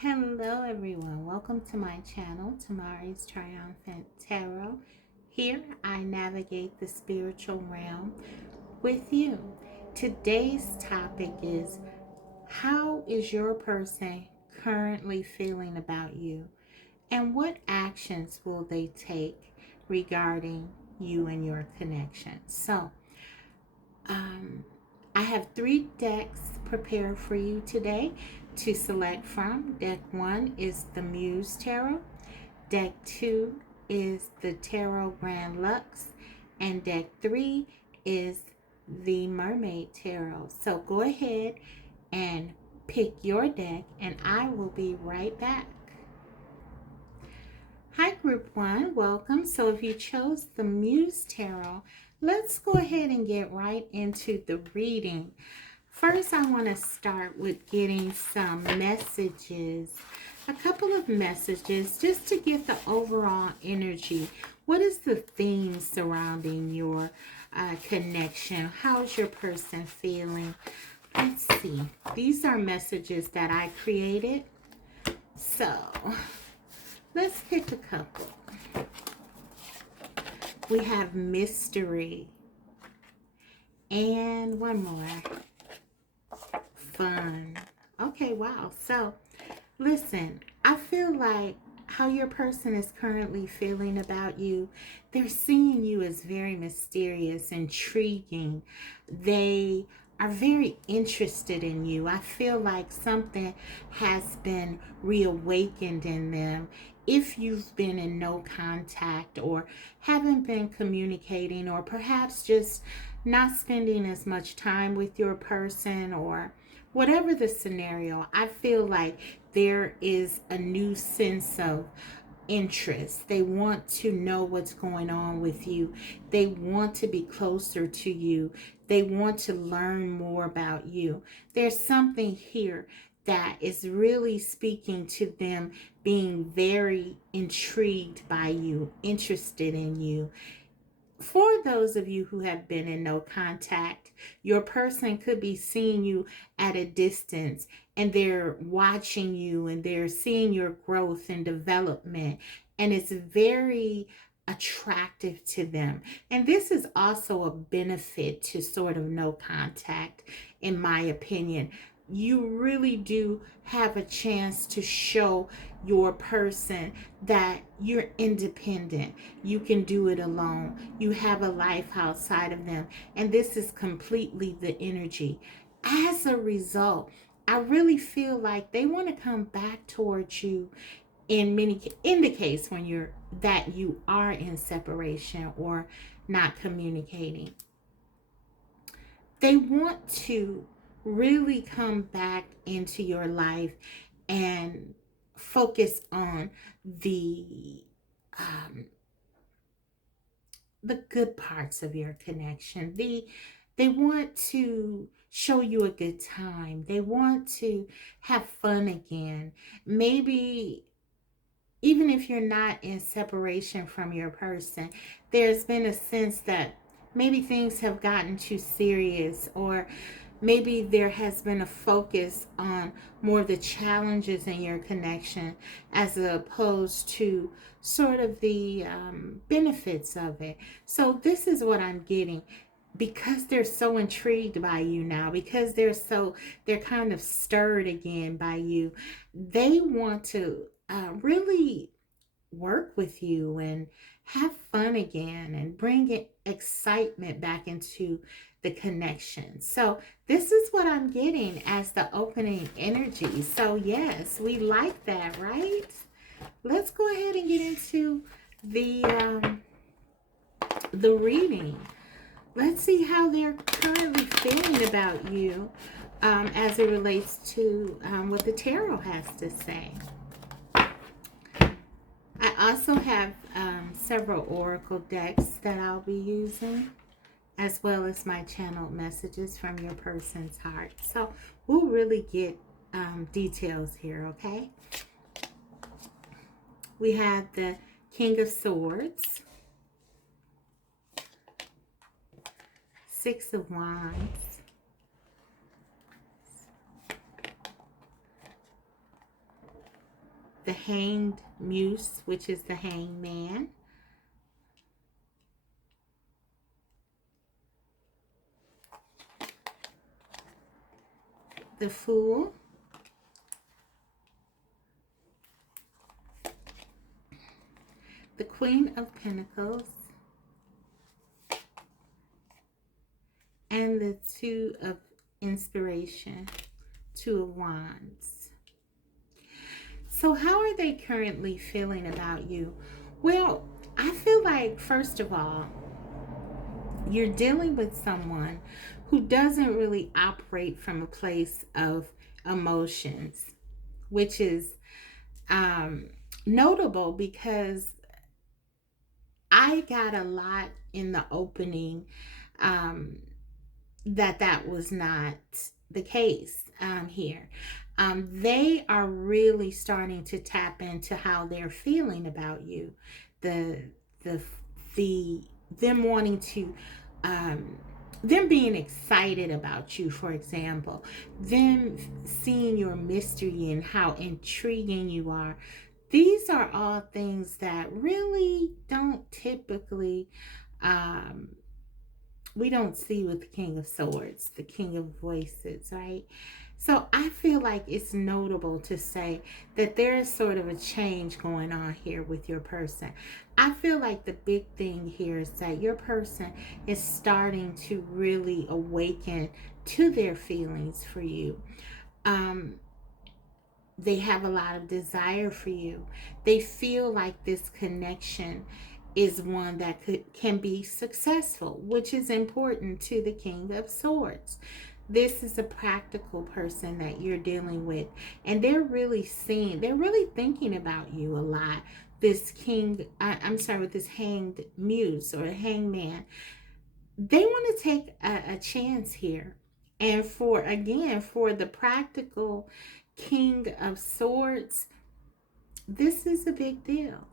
Hello everyone, welcome to my channel, Tamari's Triumphant Tarot. Here I navigate the spiritual realm with you. Today's topic is, how is your person currently feeling about you? And what actions will they take regarding you and your connection? So, I have 3 decks prepared for you today to select from. Deck 1 is the Muse Tarot. Deck 2 is the Tarot Grand Lux. And deck 3 is the Mermaid Tarot. So go ahead and pick your deck and I will be right back. Hi Group 1, welcome. So if you chose the Muse Tarot, let's go ahead and get right into the reading. First, I want to start with getting some messages, a couple of messages, just to get the overall energy. What is the theme surrounding your connection? How's your person feeling? Let's see. These are messages that I created. So, let's pick a couple. We have mystery. And one more. Fun. Okay, wow. So, listen, I feel like how your person is currently feeling about you, they're seeing you as very mysterious, intriguing. They are very interested in you. I feel like something has been reawakened in them. If you've been in no contact or haven't been communicating, or perhaps just not spending as much time with your person, or whatever the scenario, I feel like there is a new sense of interest. They want to know what's going on with you. They want to be closer to you. They want to learn more about you. There's something here that is really speaking to them, being very intrigued by you, interested in you. For those of you who have been in no contact, your person could be seeing you at a distance and they're watching you and they're seeing your growth and development, and it's very attractive to them. And this is also a benefit to sort of no contact, in my opinion. You really do have a chance to show your person that you're independent. You can do it alone. You have a life outside of them. And this is completely the energy. As a result, I really feel like they want to come back towards you in the case when you are in separation or not communicating. They want to really come back into your life and focus on um, the good parts of your connection. They want to show you a good time. They want to have fun again. Maybe even if you're not in separation from your person, there's been a sense that maybe things have gotten too serious, or maybe there has been a focus on more of the challenges in your connection as opposed to sort of the benefits of it. So this is what I'm getting. Because they're so intrigued by you now, because they're kind of stirred again by you, they want to really work with you and have fun again and bring excitement back into the connection. So this is what I'm getting as the opening energy. So yes, we like that, right? Let's go ahead and get into the reading. Let's see how they're currently feeling about you as it relates to what the tarot has to say. I also have several oracle decks that I'll be using, as well as my channeled messages from your person's heart. So we'll really get details here, okay? We have the King of Swords, Six of Wands, the Hanged Muse, which is the Hanged Man. The Fool. The Queen of Pentacles. And the Two of Inspiration. Two of Wands. So how are they currently feeling about you? Well, I feel like, first of all, you're dealing with someone who doesn't really operate from a place of emotions, which is notable because I got a lot in the opening that was not the case here. They are really starting to tap into how they're feeling about you. The them wanting to them being excited about you, for example, them seeing your mystery and how intriguing you are. These are all things that really don't typically we don't see with the King of Swords, the King of Voices, right? So I feel like it's notable to say that there is sort of a change going on here with your person. I feel like the big thing here is that your person is starting to really awaken to their feelings for you. They have a lot of desire for you. They feel like this connection is one that can be successful, which is important to the King of Swords. This is a practical person that you're dealing with, and they're really thinking about you a lot. This with this Hanged Muse or Hangman, they want to take a chance here. And for the practical King of Swords, this is a big deal.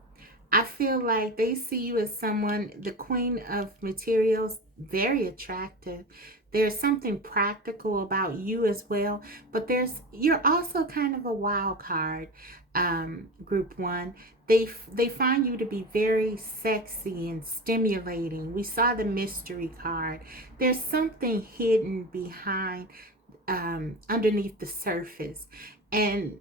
I feel like they see you as someone, the Queen of Materials, very attractive. There's something practical about you as well, but you're also kind of a wild card, group one. They find you to be very sexy and stimulating. We saw the mystery card. There's something hidden behind, underneath the surface, and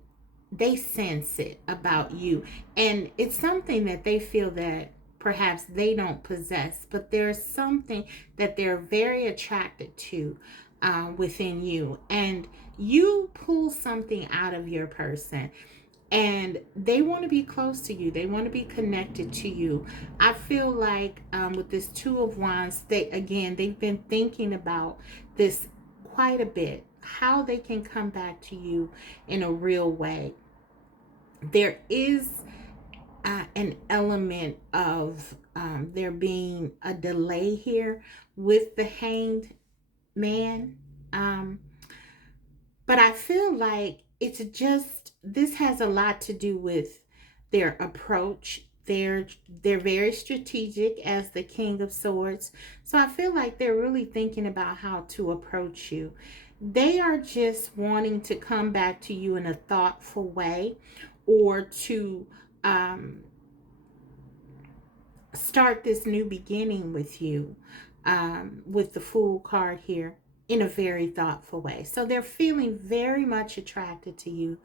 they sense it about you, and it's something that they feel that perhaps they don't possess, but there's something that they're very attracted to within you, and you pull something out of your person, and they want to be close to you. They want to be connected to you. I feel like with this Two of Wands, they've been thinking about this quite a bit, how they can come back to you in a real way. There is an element of there being a delay here with the Hanged Man. But I feel like this has a lot to do with their approach. They're very strategic as the King of Swords. So I feel like they're really thinking about how to approach you. They are just wanting to come back to you in a thoughtful way, or to start this new beginning with you, with the Fool card here, in a very thoughtful way. So they're feeling very much attracted to you,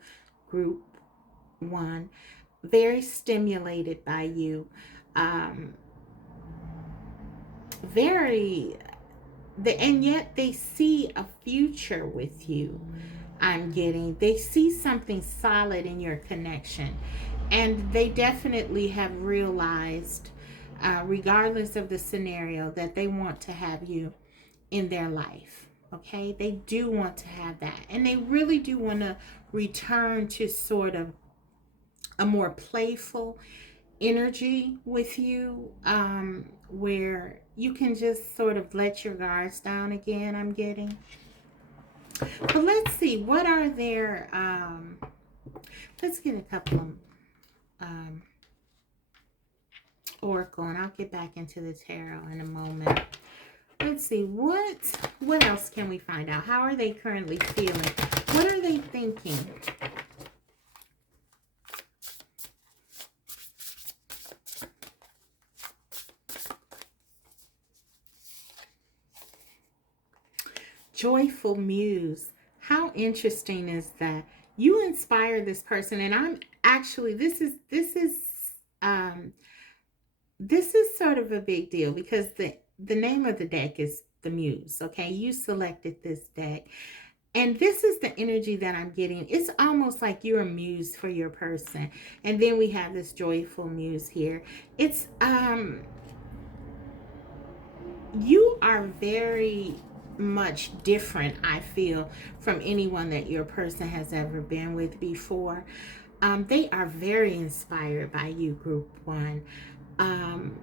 group one, very stimulated by you, and yet they see a future with you. They see something solid in your connection, and they definitely have realized, regardless of the scenario, that they want to have you in their life. Okay, they do want to have that, and they really do want to return to sort of a more playful energy with you, where you can just sort of let your guards down again, I'm getting. But let's see, what are their let's get a couple of oracle, and I'll get back into the tarot in a moment. Let's see, what else can we find out? How are they currently feeling? What are they thinking? joyful muse. How interesting is that? You inspire this person, and I'm actually um this is sort of a big deal because the name of the deck is the Muse. Okay, you selected this deck, and this is the energy that I'm getting. It's almost like you're a muse for your person, and then we have this joyful muse here. It's you are very much different, I feel, from anyone that your person has ever been with before. They are very inspired by you, group one. um,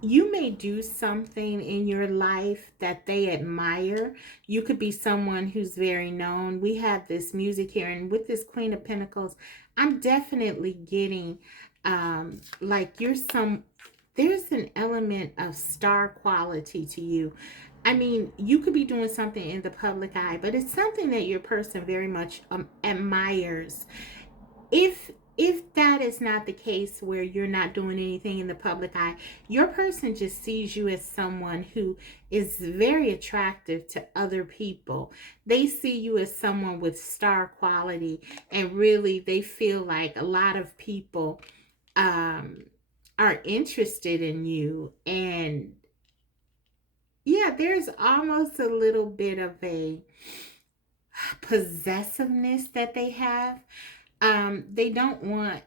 you may do something in your life that they admire. You could be someone who's very known. We have this music here, and with this Queen of Pentacles, I'm definitely getting like there's an element of star quality to you. I mean, you could be doing something in the public eye, but it's something that your person very much admires. If that is not the case, where you're not doing anything in the public eye, your person just sees you as someone who is very attractive to other people. They see you as someone with star quality, and really they feel like a lot of people um are interested in you. And yeah, there's almost a little bit of a possessiveness that they have. They don't want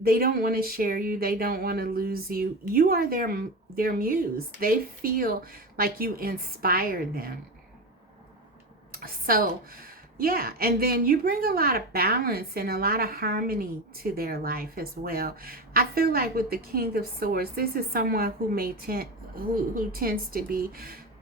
to share you. They don't want to lose you. You are their muse. They feel like you inspire them. So yeah, and then you bring a lot of balance and a lot of harmony to their life as well. I feel like with the King of Swords, this is someone who tends to be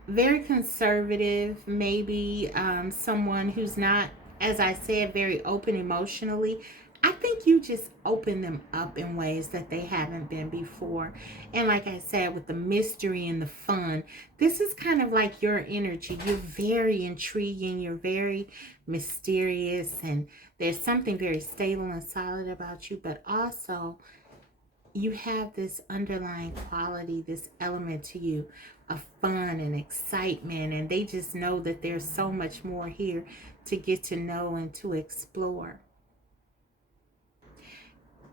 very conservative, maybe someone who's not, as I said, very open emotionally. I think you just open them up in ways that they haven't been before. And like I said, with the mystery and the fun, this is kind of like your energy. You're very intriguing, you're very mysterious, and there's something very stable and solid about you, but also you have this underlying quality, this element to you of fun and excitement, and they just know that there's so much more here to get to know and to explore.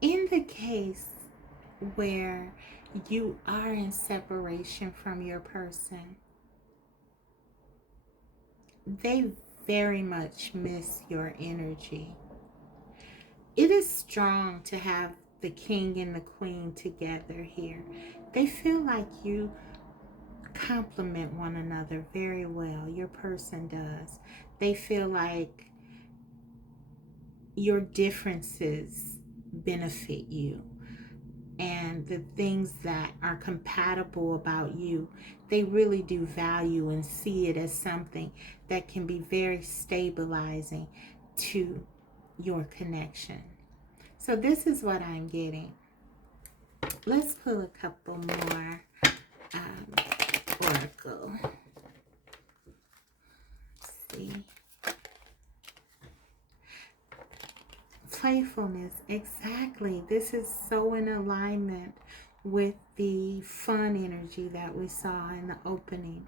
In the case where you are in separation from your person, they very much miss your energy. It is strong to have the king and the queen together here. They feel like you complement one another very well. Your person does. They feel like your differences benefit you, and the things that are compatible about you, they really do value and see it as something that can be very stabilizing to your connection. So this is what I'm getting. Let's pull a couple more oracle. Let's see. Playfulness, exactly. This is so in alignment with the fun energy that we saw in the opening.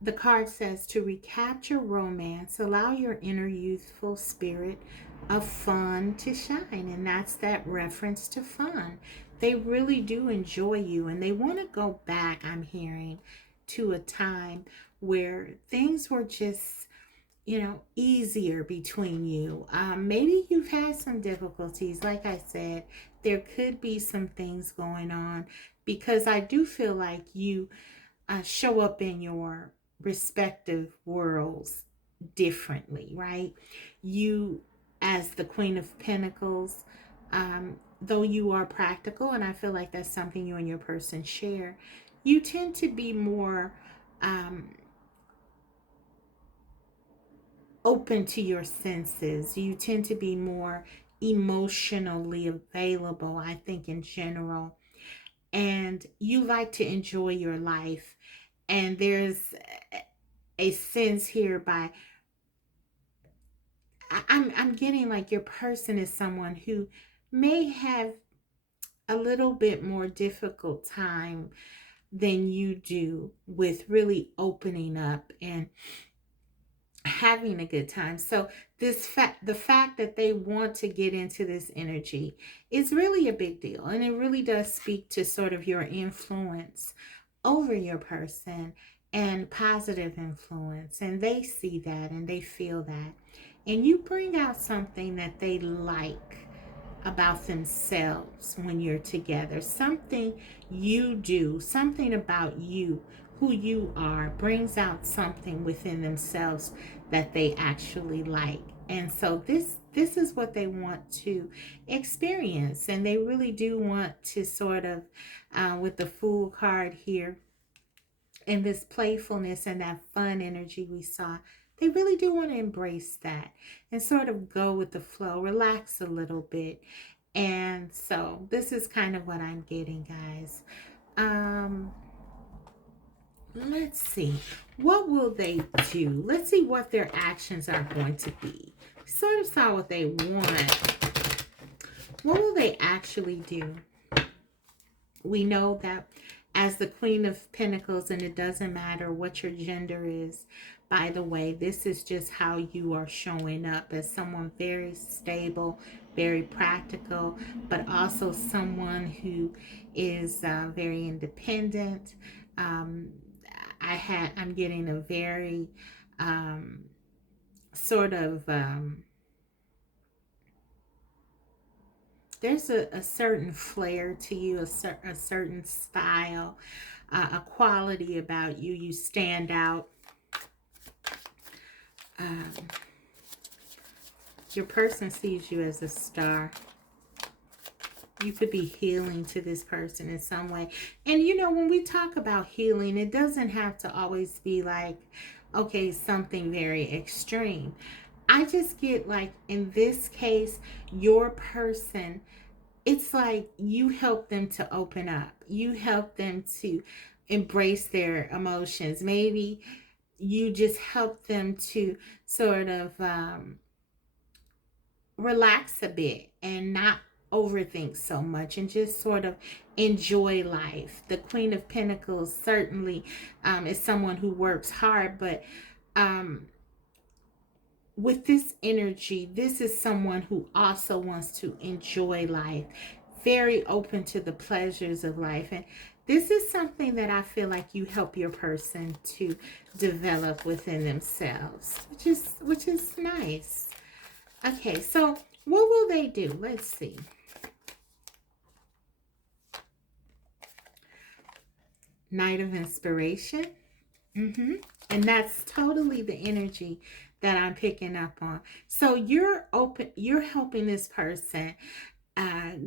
The card says to recapture romance, allow your inner youthful spirit of fun to shine. And that's that reference to fun. They really do enjoy you, and they want to go back, I'm hearing, to a time where things were just, easier between you. Maybe you've had some difficulties. Like I said, there could be some things going on, because I do feel like you show up in your respective worlds differently, right? You, as the Queen of Pentacles, though you are practical, and I feel like that's something you and your person share, you tend to be more open to your senses. You tend to be more emotionally available, I think, in general. And you like to enjoy your life. And there's a sense here by I'm getting like your person is someone who may have a little bit more difficult time than you do with really opening up and having a good time. So the fact that they want to get into this energy is really a big deal, and it really does speak to sort of your influence over your person and positive influence, and they see that and they feel that, and you bring out something that they like about themselves when you're together. Something you do, something about you, who you are, brings out something within themselves that they actually like. And so this is what they want to experience, and they really do want to sort of, with the Fool card here, and this playfulness and that fun energy we saw, they really do want to embrace that and sort of go with the flow, relax a little bit. And so this is kind of what I'm getting, guys. Let's see. What will they do? Let's see what their actions are going to be. Sort of saw what they want. What will they actually do? We know that as the Queen of Pentacles, and it doesn't matter what your gender is, by the way, this is just how you are showing up, as someone very stable, very practical, but also someone who is very independent. I'm getting a very sort of there's a certain flair to you, a certain style, a quality about you. You stand out. Your person sees you as a star. You could be healing to this person in some way. And you know, when we talk about healing, it doesn't have to always be like, okay, something very extreme. I just get like, in this case, your person, it's like you help them to open up. You help them to embrace their emotions. Maybe you just help them to sort of relax a bit and not overthink so much, and just sort of enjoy life. The Queen of Pentacles certainly is someone who works hard, but with this energy, this is someone who also wants to enjoy life, very open to the pleasures of life. And this is something that I feel like you help your person to develop within themselves, which is nice. Okay, so what will they do? Let's see. Knight of Inspiration. And that's totally the energy that I'm picking up on. So you're helping this person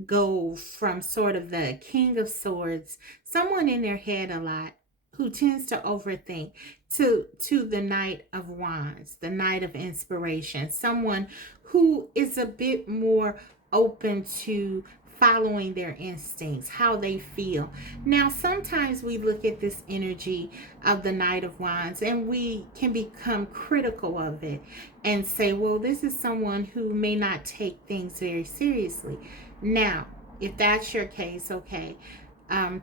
go from sort of the King of Swords, someone in their head a lot, who tends to overthink, to the Knight of Wands, the Knight of Inspiration, someone who is a bit more open to following their instincts, how they feel. Now, sometimes we look at this energy of the Knight of Wands and we can become critical of it and say, well, this is someone who may not take things very seriously. Now, if that's your case, okay,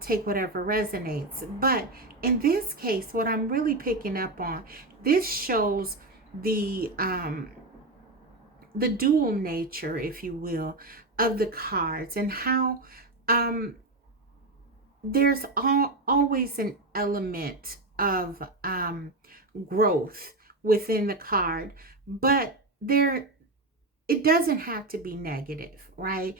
take whatever resonates. But in this case, what I'm really picking up on, this shows the dual nature, if you will, of the cards, and how there's always an element of growth within the card, but it doesn't have to be negative, right?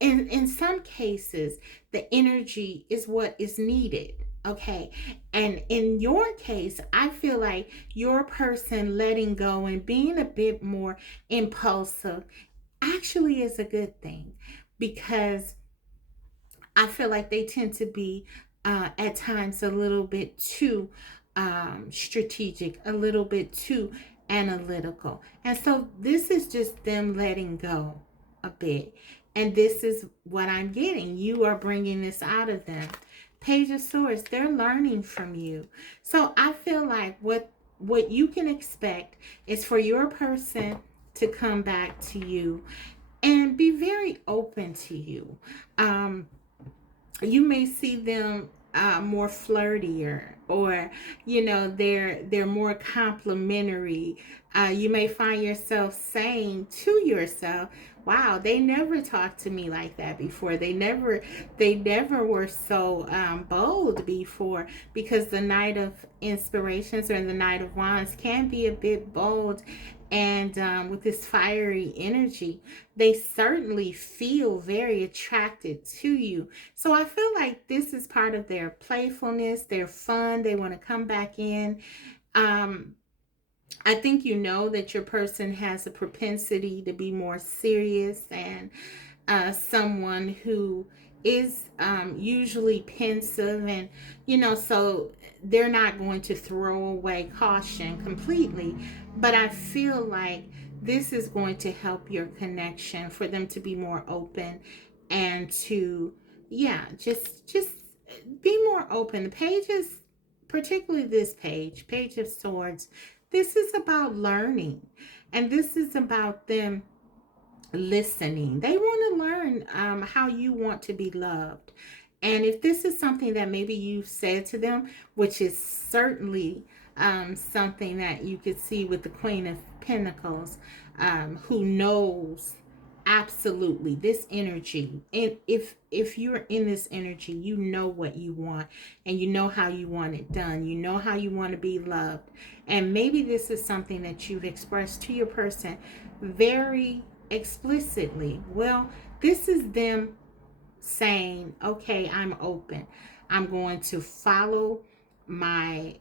In some cases, the energy is what is needed. Okay. And in your case, I feel like your person letting go and being a bit more impulsive actually is a good thing, because I feel like they tend to be at times a little bit too strategic, a little bit too analytical. And so this is just them letting go a bit. And this is what I'm getting. You are bringing this out of them. Page of Swords, they're learning from you. So I feel like what you can expect is for your person to come back to you and be very open to you. You may see them more flirtier, or they're more complimentary. You may find yourself saying to yourself, wow, they never talked to me like that before. They never were so bold before, because the Knight of Inspirations or the Knight of Wands can be a bit bold, and with this fiery energy, they certainly feel very attracted to you. So I feel like this is part of their playfulness, their fun. They want to come back in. Um, I think that your person has a propensity to be more serious, and someone who is usually pensive, and so they're not going to throw away caution completely. But I feel like this is going to help your connection, for them to be more open, and to, yeah, just be more open. The pages, particularly this Page of Swords, this is about learning, and this is about them listening. They want to learn how you want to be loved. And if this is something that maybe you've said to them, which is certainly something that you could see with the Queen of Pentacles, who knows absolutely this energy. And if you're in this energy, you know what you want, and you know how you want it done. You know how you want to be loved. And maybe this is something that you've expressed to your person very explicitly. Well, this is them saying, okay, I'm open. I'm going to follow my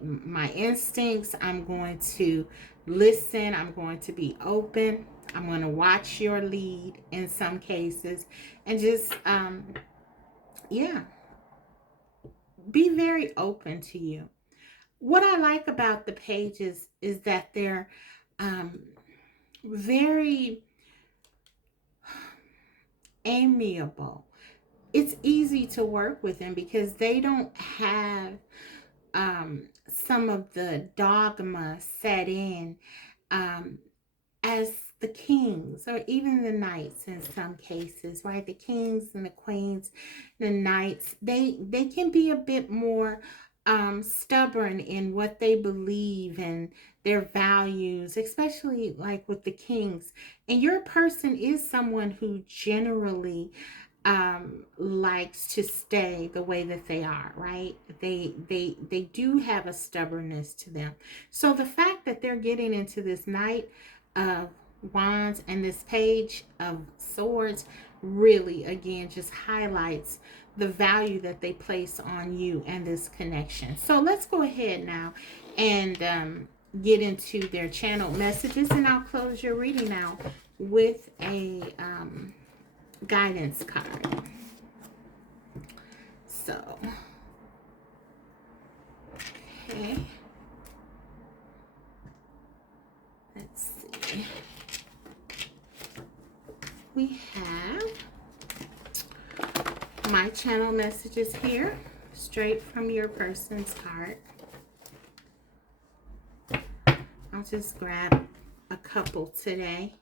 instincts. I'm going to listen. I'm going to be open. I'm going to watch your lead in some cases, and just yeah, be very open to you. What I like about the pages is that they're um, very amiable. It's easy to work with them because they don't have some of the dogma set in, um, as the kings, or even the knights in some cases, right? The kings and the queens, the knights, they can be a bit more stubborn in what they believe and their values, especially like with the kings. And your person is someone who generally likes to stay the way that they are, right? They do have a stubbornness to them. So the fact that they're getting into this Knight of Wands and this Page of Swords really, again, just highlights the value that they place on you and this connection. So let's go ahead now and get into their channel messages, and I'll close your reading now with a guidance card. So, okay. Let's see. We have my channel messages here, straight from your person's heart. I'll just grab a couple today.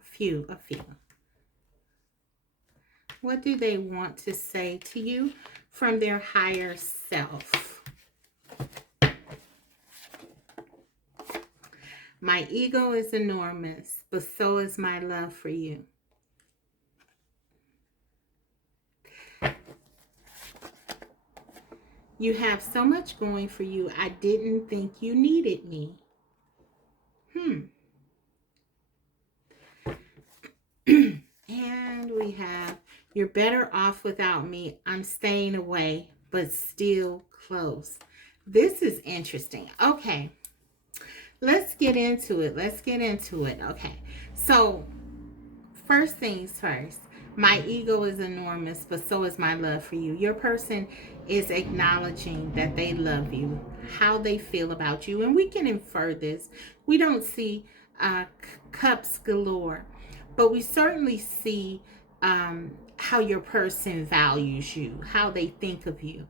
A few. What do they want to say to you from their higher self? My ego is enormous, but so is my love for you. You have so much going for you. I didn't think you needed me. And we have, you're better off without me. I'm staying away, but still close. This is interesting. Okay. Let's get into it. Okay. So, first things first. My ego is enormous, but so is my love for you. Your person is acknowledging that they love you, how they feel about you. And we can infer this. We don't see cups galore, but we certainly see how your person values you, how they think of you.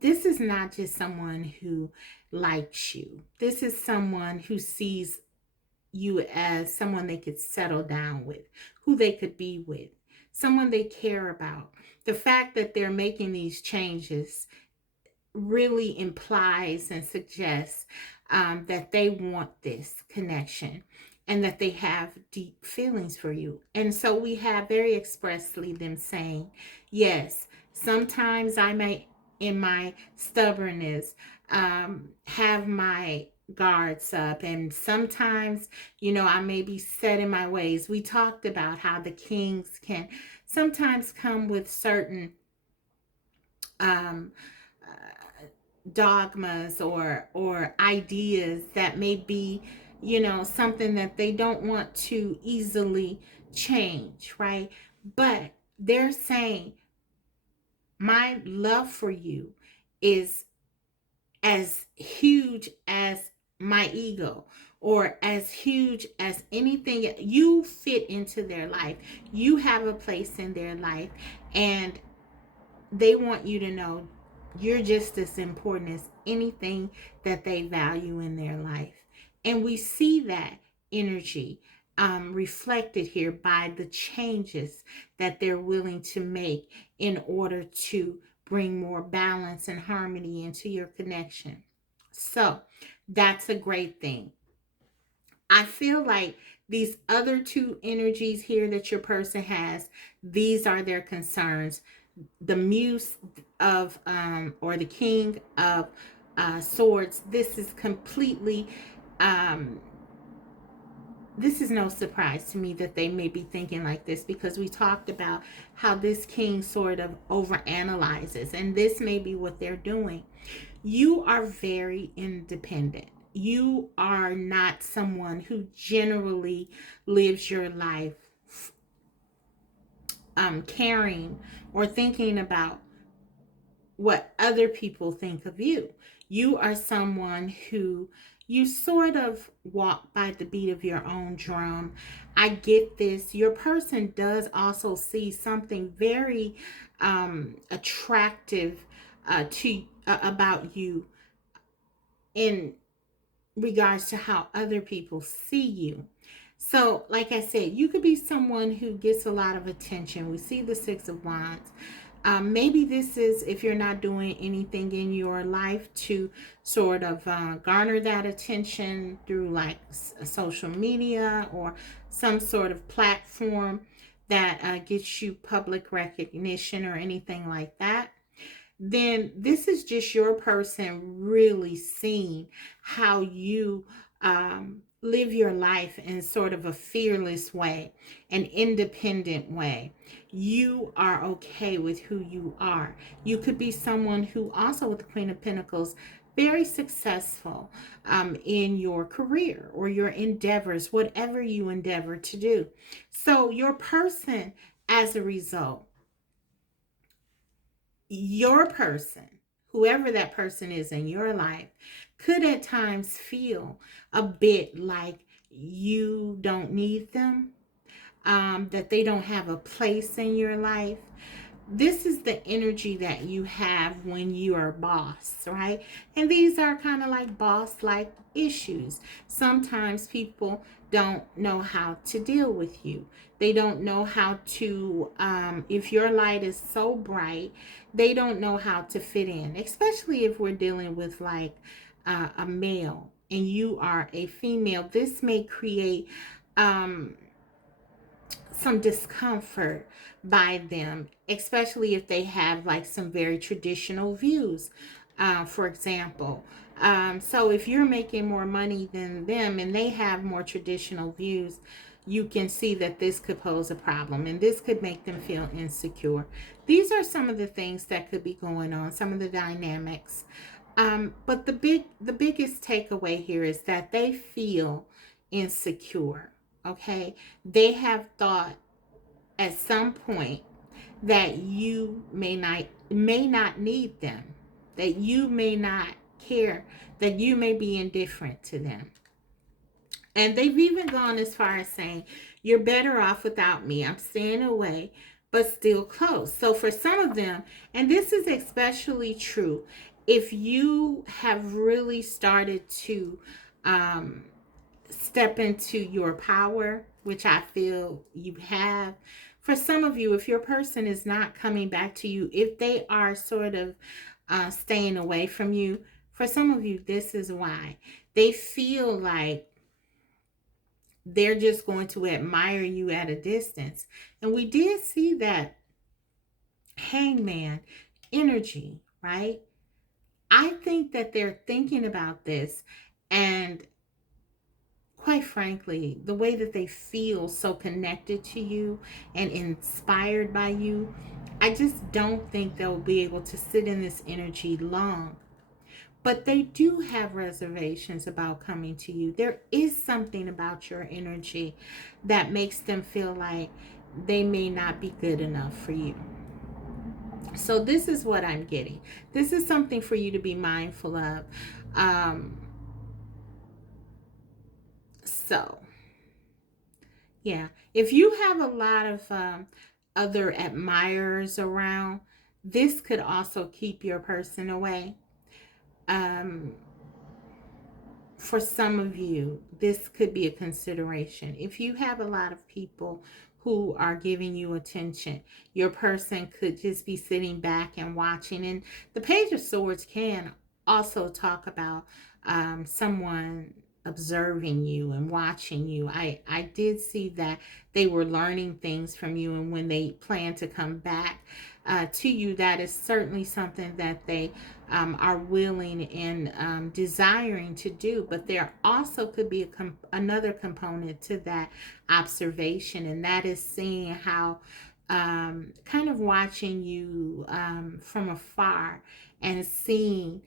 This is not just someone who likes you. This is someone who sees you as someone they could settle down with, who they could be with, someone they care about. The fact that they're making these changes really implies and suggests that they want this connection and that they have deep feelings for you. And so we have very expressly them saying, yes, sometimes I may, in my stubbornness, have my guards up, and sometimes, I may be set in my ways. We talked about how the kings can sometimes come with certain um, dogmas or ideas that may be, something that they don't want to easily change, right? But they're saying my love for you is as huge as my ego, or as huge as anything. You fit into their life, you have a place in their life, and they want you to know you're just as important as anything that they value in their life. And we see that energy reflected here by the changes that they're willing to make in order to bring more balance and harmony into your connection. So that's a great thing. I feel like these other two energies here that your person has, these are their concerns. The muse of or the king of swords, this is completely um this is no surprise to me that they may be thinking like this, because we talked about how this king sort of overanalyzes, and this may be what they're doing. You are very independent. You are not someone who generally lives your life caring or thinking about what other people think of you. You are someone who you sort of walk by the beat of your own drum. I get this. Your person does also see something very attractive to about you in regards to how other people see you. So, like I said, you could be someone who gets a lot of attention. We see the Six of Wands. Maybe this is if you're not doing anything in your life to sort of garner that attention through like social media or some sort of platform that gets you public recognition or anything like that. Then this is just your person really seeing how you live your life in sort of a fearless way, an independent way. You are okay with who you are. You could be someone who also, with the Queen of Pentacles, very successful in your career or your endeavors, whatever you endeavor to do. So your person, as a result, your person, whoever that person is in your life, could at times feel a bit like you don't need them, that they don't have a place in your life. This is the energy that you have when you are boss, right? And these are kind of like boss like issues. Sometimes people don't know how to deal with you. They don't know how to, if your light is so bright, they don't know how to fit in, especially if we're dealing with like a male and you are a female. This may create some discomfort by them, especially if they have like some very traditional views, for example. So if you're making more money than them and they have more traditional views, you can see that this could pose a problem and this could make them feel insecure. These are some of the things that could be going on, some of the dynamics. But the biggest takeaway here is that they feel insecure. Okay, they have thought at some point that you may not need them, that you may not care, that you may be indifferent to them. And they've even gone as far as saying, you're better off without me. I'm staying away, but still close. So for some of them, and this is especially true, if you have really started to step into your power, which I feel you have, For some of you, if your person is not coming back to you, if they are sort of staying away from you, for some of you, this is why. They feel like they're just going to admire you at a distance. And we did see that hangman energy, right? I think that they're thinking about this, and quite frankly, the way that they feel so connected to you and inspired by you, I just don't think they'll be able to sit in this energy long. But they do have reservations about coming to you. There is something about your energy that makes them feel like they may not be good enough for you. So this is what I'm getting. This is something for you to be mindful of. So yeah, if you have a lot of other admirers around, this could also keep your person away. Um, for some of you, this could be a consideration. If you have a lot of people who are giving you attention, your person could just be sitting back and watching. And the Page of Swords can also talk about someone observing you and watching you. I did see that they were learning things from you, and when they plan to come back to you, that is certainly something that they are willing and desiring to do. But there also could be another component to that observation, and that is seeing how kind of watching you from afar and seeing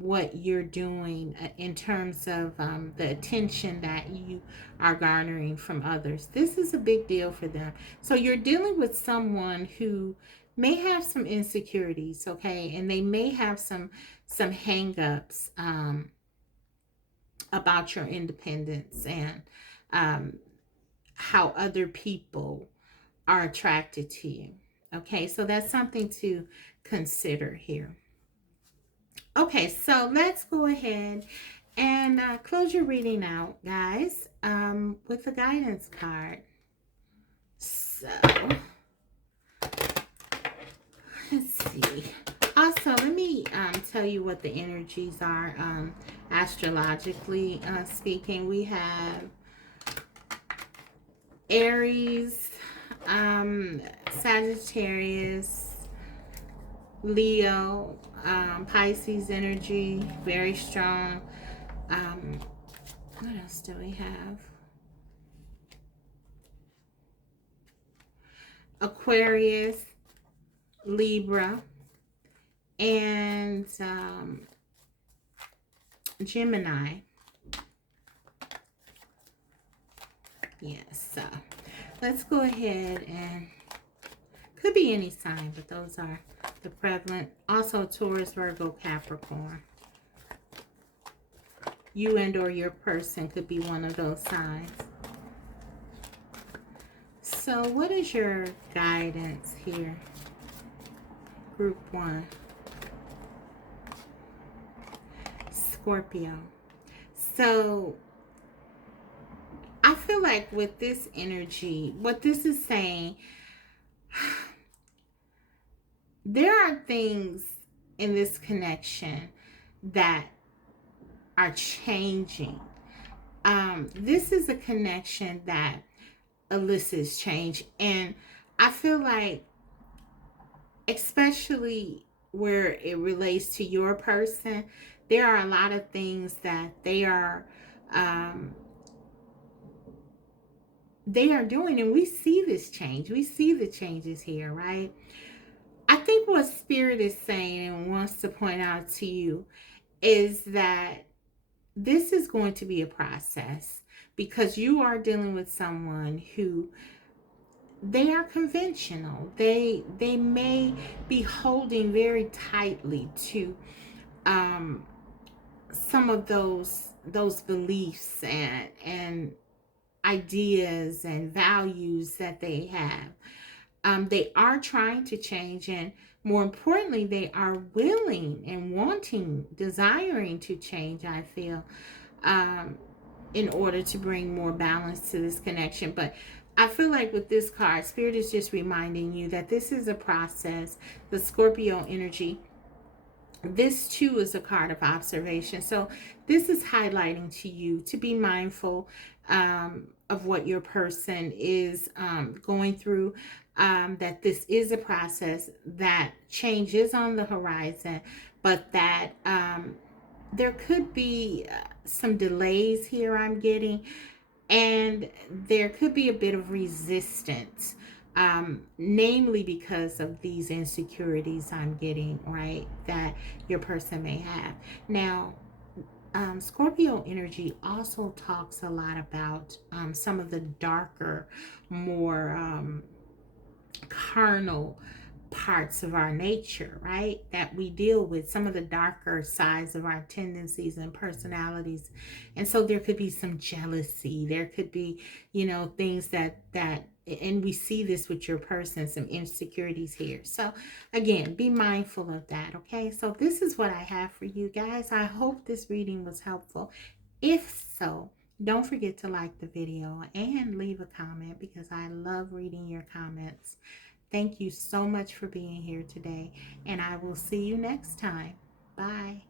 what you're doing in terms of the attention that you are garnering from others. This is a big deal for them. So you're dealing with someone who may have some insecurities, okay, and they may have some hang-ups about your independence and how other people are attracted to you. Okay, so that's something to consider here. Okay, so let's go ahead and close your reading out, guys, with the guidance card. So let's see. Also, let me tell you what the energies are astrologically speaking. We have Aries, Sagittarius, Leo, Pisces energy, very strong. What else do we have? Aquarius, Libra, and Gemini. Yes, so let's go ahead and could be any sign, but those are the prevalent. Also Taurus, Virgo, Capricorn. You and or your person could be one of those signs. So what is your guidance here? Group 1. Scorpio. So I feel like with this energy, what this is saying, there are things in this connection that are changing. This is a connection that elicits change, and I feel like, especially where it relates to your person, there are a lot of things that they are doing, and we see this change. We see the changes here, right? I think what Spirit is saying and wants to point out to you is that this is going to be a process, because you are dealing with someone who, they are conventional. They may be holding very tightly to some of those beliefs and ideas and values that they have. They are trying to change, and more importantly, they are willing and wanting, desiring to change, I feel, in order to bring more balance to this connection. But I feel like with this card, Spirit is just reminding you that this is a process. The Scorpio energy, this too is a card of observation. So this is highlighting to you to be mindful of what your person is going through, that this is a process, that change is on the horizon, but that there could be some delays here I'm getting, and there could be a bit of resistance, namely because of these insecurities I'm getting, right, that your person may have. Now, Scorpio energy also talks a lot about some of the darker, more carnal parts of our nature, right? That we deal with, some of the darker sides of our tendencies and personalities. And so there could be some jealousy. There could be, things that and we see this with your person, some insecurities here. So again, be mindful of that, okay? So this is what I have for you guys. I hope this reading was helpful. If so, don't forget to like the video and leave a comment, because I love reading your comments. Thank you so much for being here today, and I will see you next time. Bye.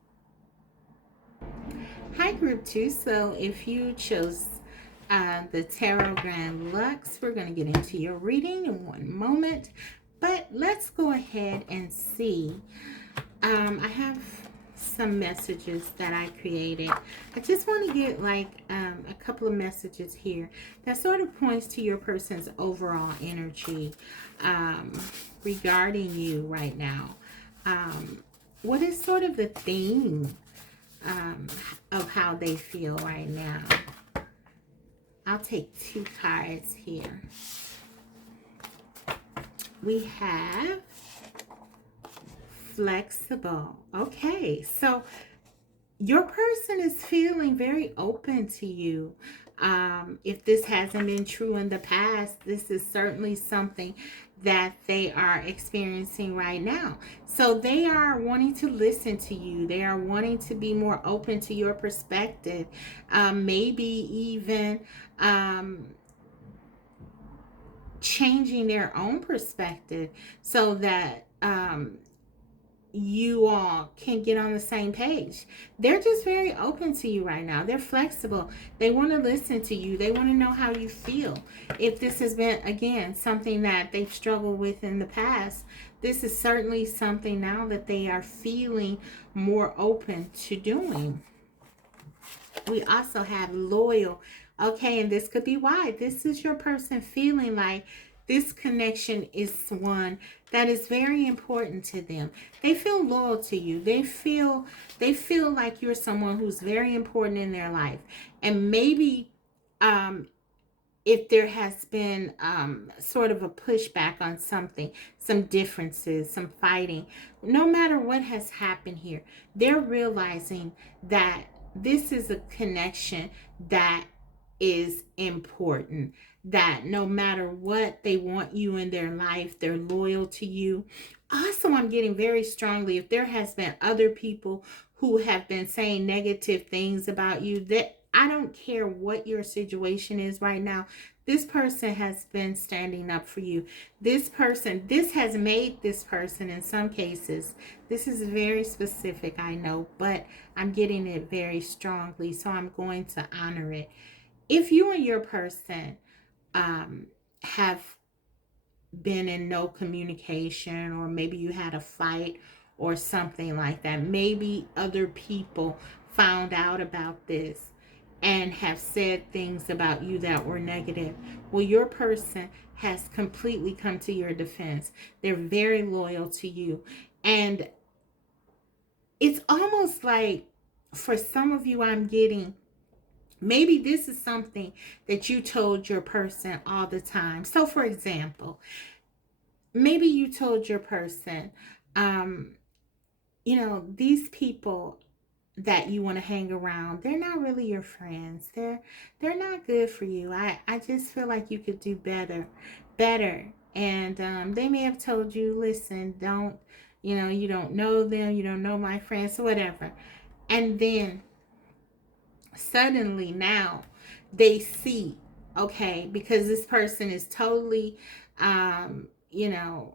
Hi, Group 2. So if you chose the Tarot Grand Lux, we're going to get into your reading in one moment. But let's go ahead and see. I have some messages that I created. I just want to get a couple of messages here that sort of points to your person's overall energy regarding you right now. What is sort of the theme of how they feel right now? I'll take 2 cards here. We have flexible. Okay, so your person is feeling very open to you. If this hasn't been true in the past, this is certainly something that they are experiencing right now. So they are wanting to listen to you. They are wanting to be more open to your perspective. Maybe even changing their own perspective so that you all can get on the same page. They're just very open to you right now. They're flexible. They want to listen to you. They want to know how you feel. If this has been, again, something that they've struggled with in the past, this is certainly something now that they are feeling more open to doing. We also have loyal. Okay, and this could be why. This is your person feeling like this connection is one that is very important to them. They feel loyal to you. They feel like you're someone who's very important in their life. And maybe if there has been sort of a pushback on something, some differences, some fighting, no matter what has happened here, they're realizing that this is a connection that is important, that no matter what, they want you in their life, they're loyal to you. Also, I'm getting very strongly, if there has been other people who have been saying negative things about you, that I don't care what your situation is right now, this person has been standing up for you. This has made this person, in some cases, this is very specific, I know, but I'm getting it very strongly, so I'm going to honor it. If you and your person have been in no communication, or maybe you had a fight or something like that, maybe other people found out about this and have said things about you that were negative, well, your person has completely come to your defense. They're very loyal to you. And it's almost like, for some of you, I'm getting, maybe this is something that you told your person all the time. So, for example, maybe you told your person, these people that you want to hang around, they're not really your friends. They're not good for you. I just feel like you could do better. And they may have told you, listen, don't, you don't know them, you don't know my friends, or whatever. And then suddenly now they see okay? Because this person is totally, you know,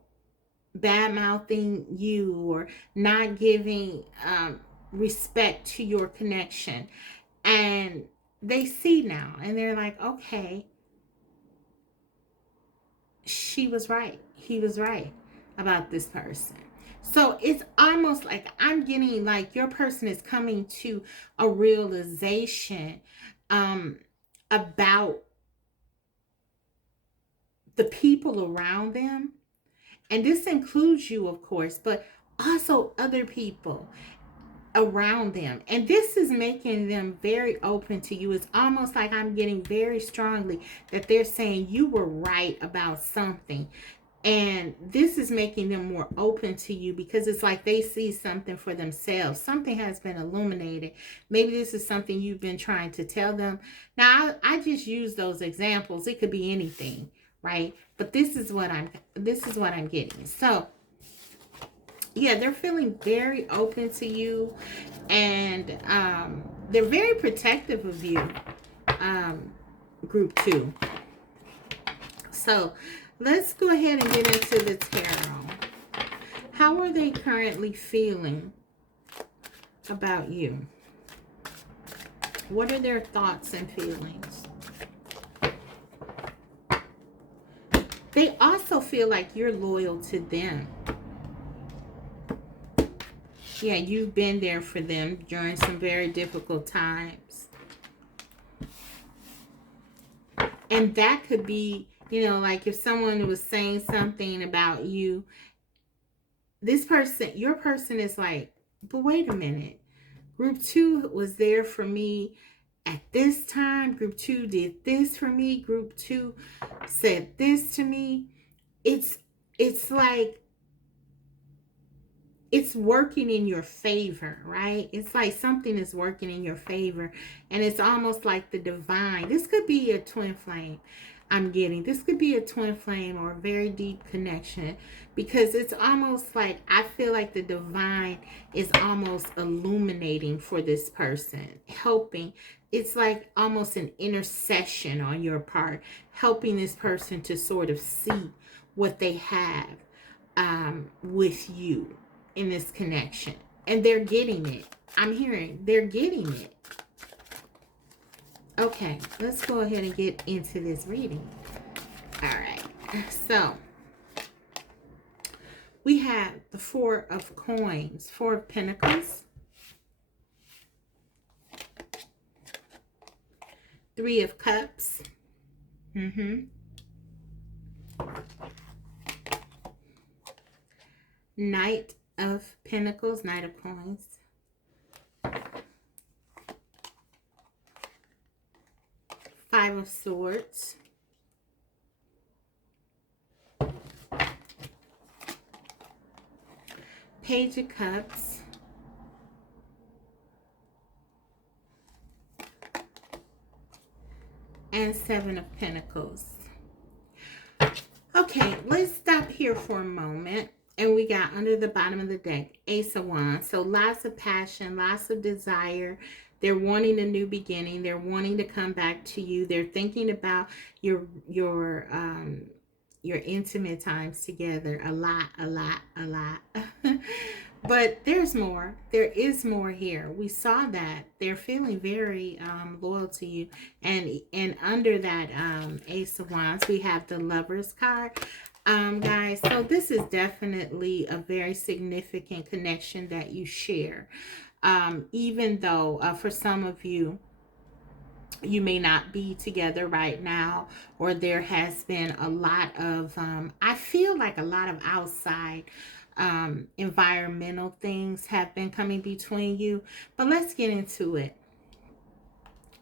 bad mouthing you or not giving respect to your connection. And they see now and they're like, okay, she was right. He was right about this person. So it's almost like I'm getting like your person is coming to a realization um, about the people around them. And this includes you, of course, but also other people around them. And this is making them very open to you. It's almost like I'm getting very strongly that they're saying you were right about something. And this is making them more open to you because it's like they see something for themselves. Something has been illuminated. Maybe this is something you've been trying to tell them. Now, I just use those examples. It could be anything, right? But this is what I'm getting. So, yeah, they're feeling very open to you, and they're very protective of you, group 2. So let's go ahead and get into the tarot. How are they currently feeling about you? What are their thoughts and feelings? They also feel like you're loyal to them. Yeah, you've been there for them during some very difficult times. And that could be, you know, like if someone was saying something about you, this person, your person is like, but wait a minute. Group 2 was there for me at this time. Group 2 did this for me. Group 2 said this to me. It's like it's working in your favor, right? It's like something is working in your favor, and it's almost like the divine. This could be a twin flame. I'm getting this could be a twin flame or a very deep connection, because it's almost like I feel like the divine is almost illuminating for this person, helping. It's like almost an intercession on your part, helping this person to sort of see what they have with you in this connection. And they're getting it. I'm hearing they're getting it. Okay, let's go ahead and get into this reading. All right. So, we have the 4 of coins, 4 of pentacles, 3 of cups. Knight of pentacles, Knight of coins. 5 of swords. Page of cups. And 7 of pentacles. Okay, let's stop here for a moment. And we got under the bottom of the deck, Ace of Wands. So lots of passion, lots of desire. They're wanting a new beginning. They're wanting to come back to you. They're thinking about your intimate times together a lot. But there's more. There is more here. We saw that they're feeling very loyal to you. And under that Ace of Wands, we have the Lover's card. Guys, so this is definitely a very significant connection that you share. Even though for some of you, you may not be together right now, or there has been a lot of, I feel like a lot of outside environmental things have been coming between you. But let's get into it.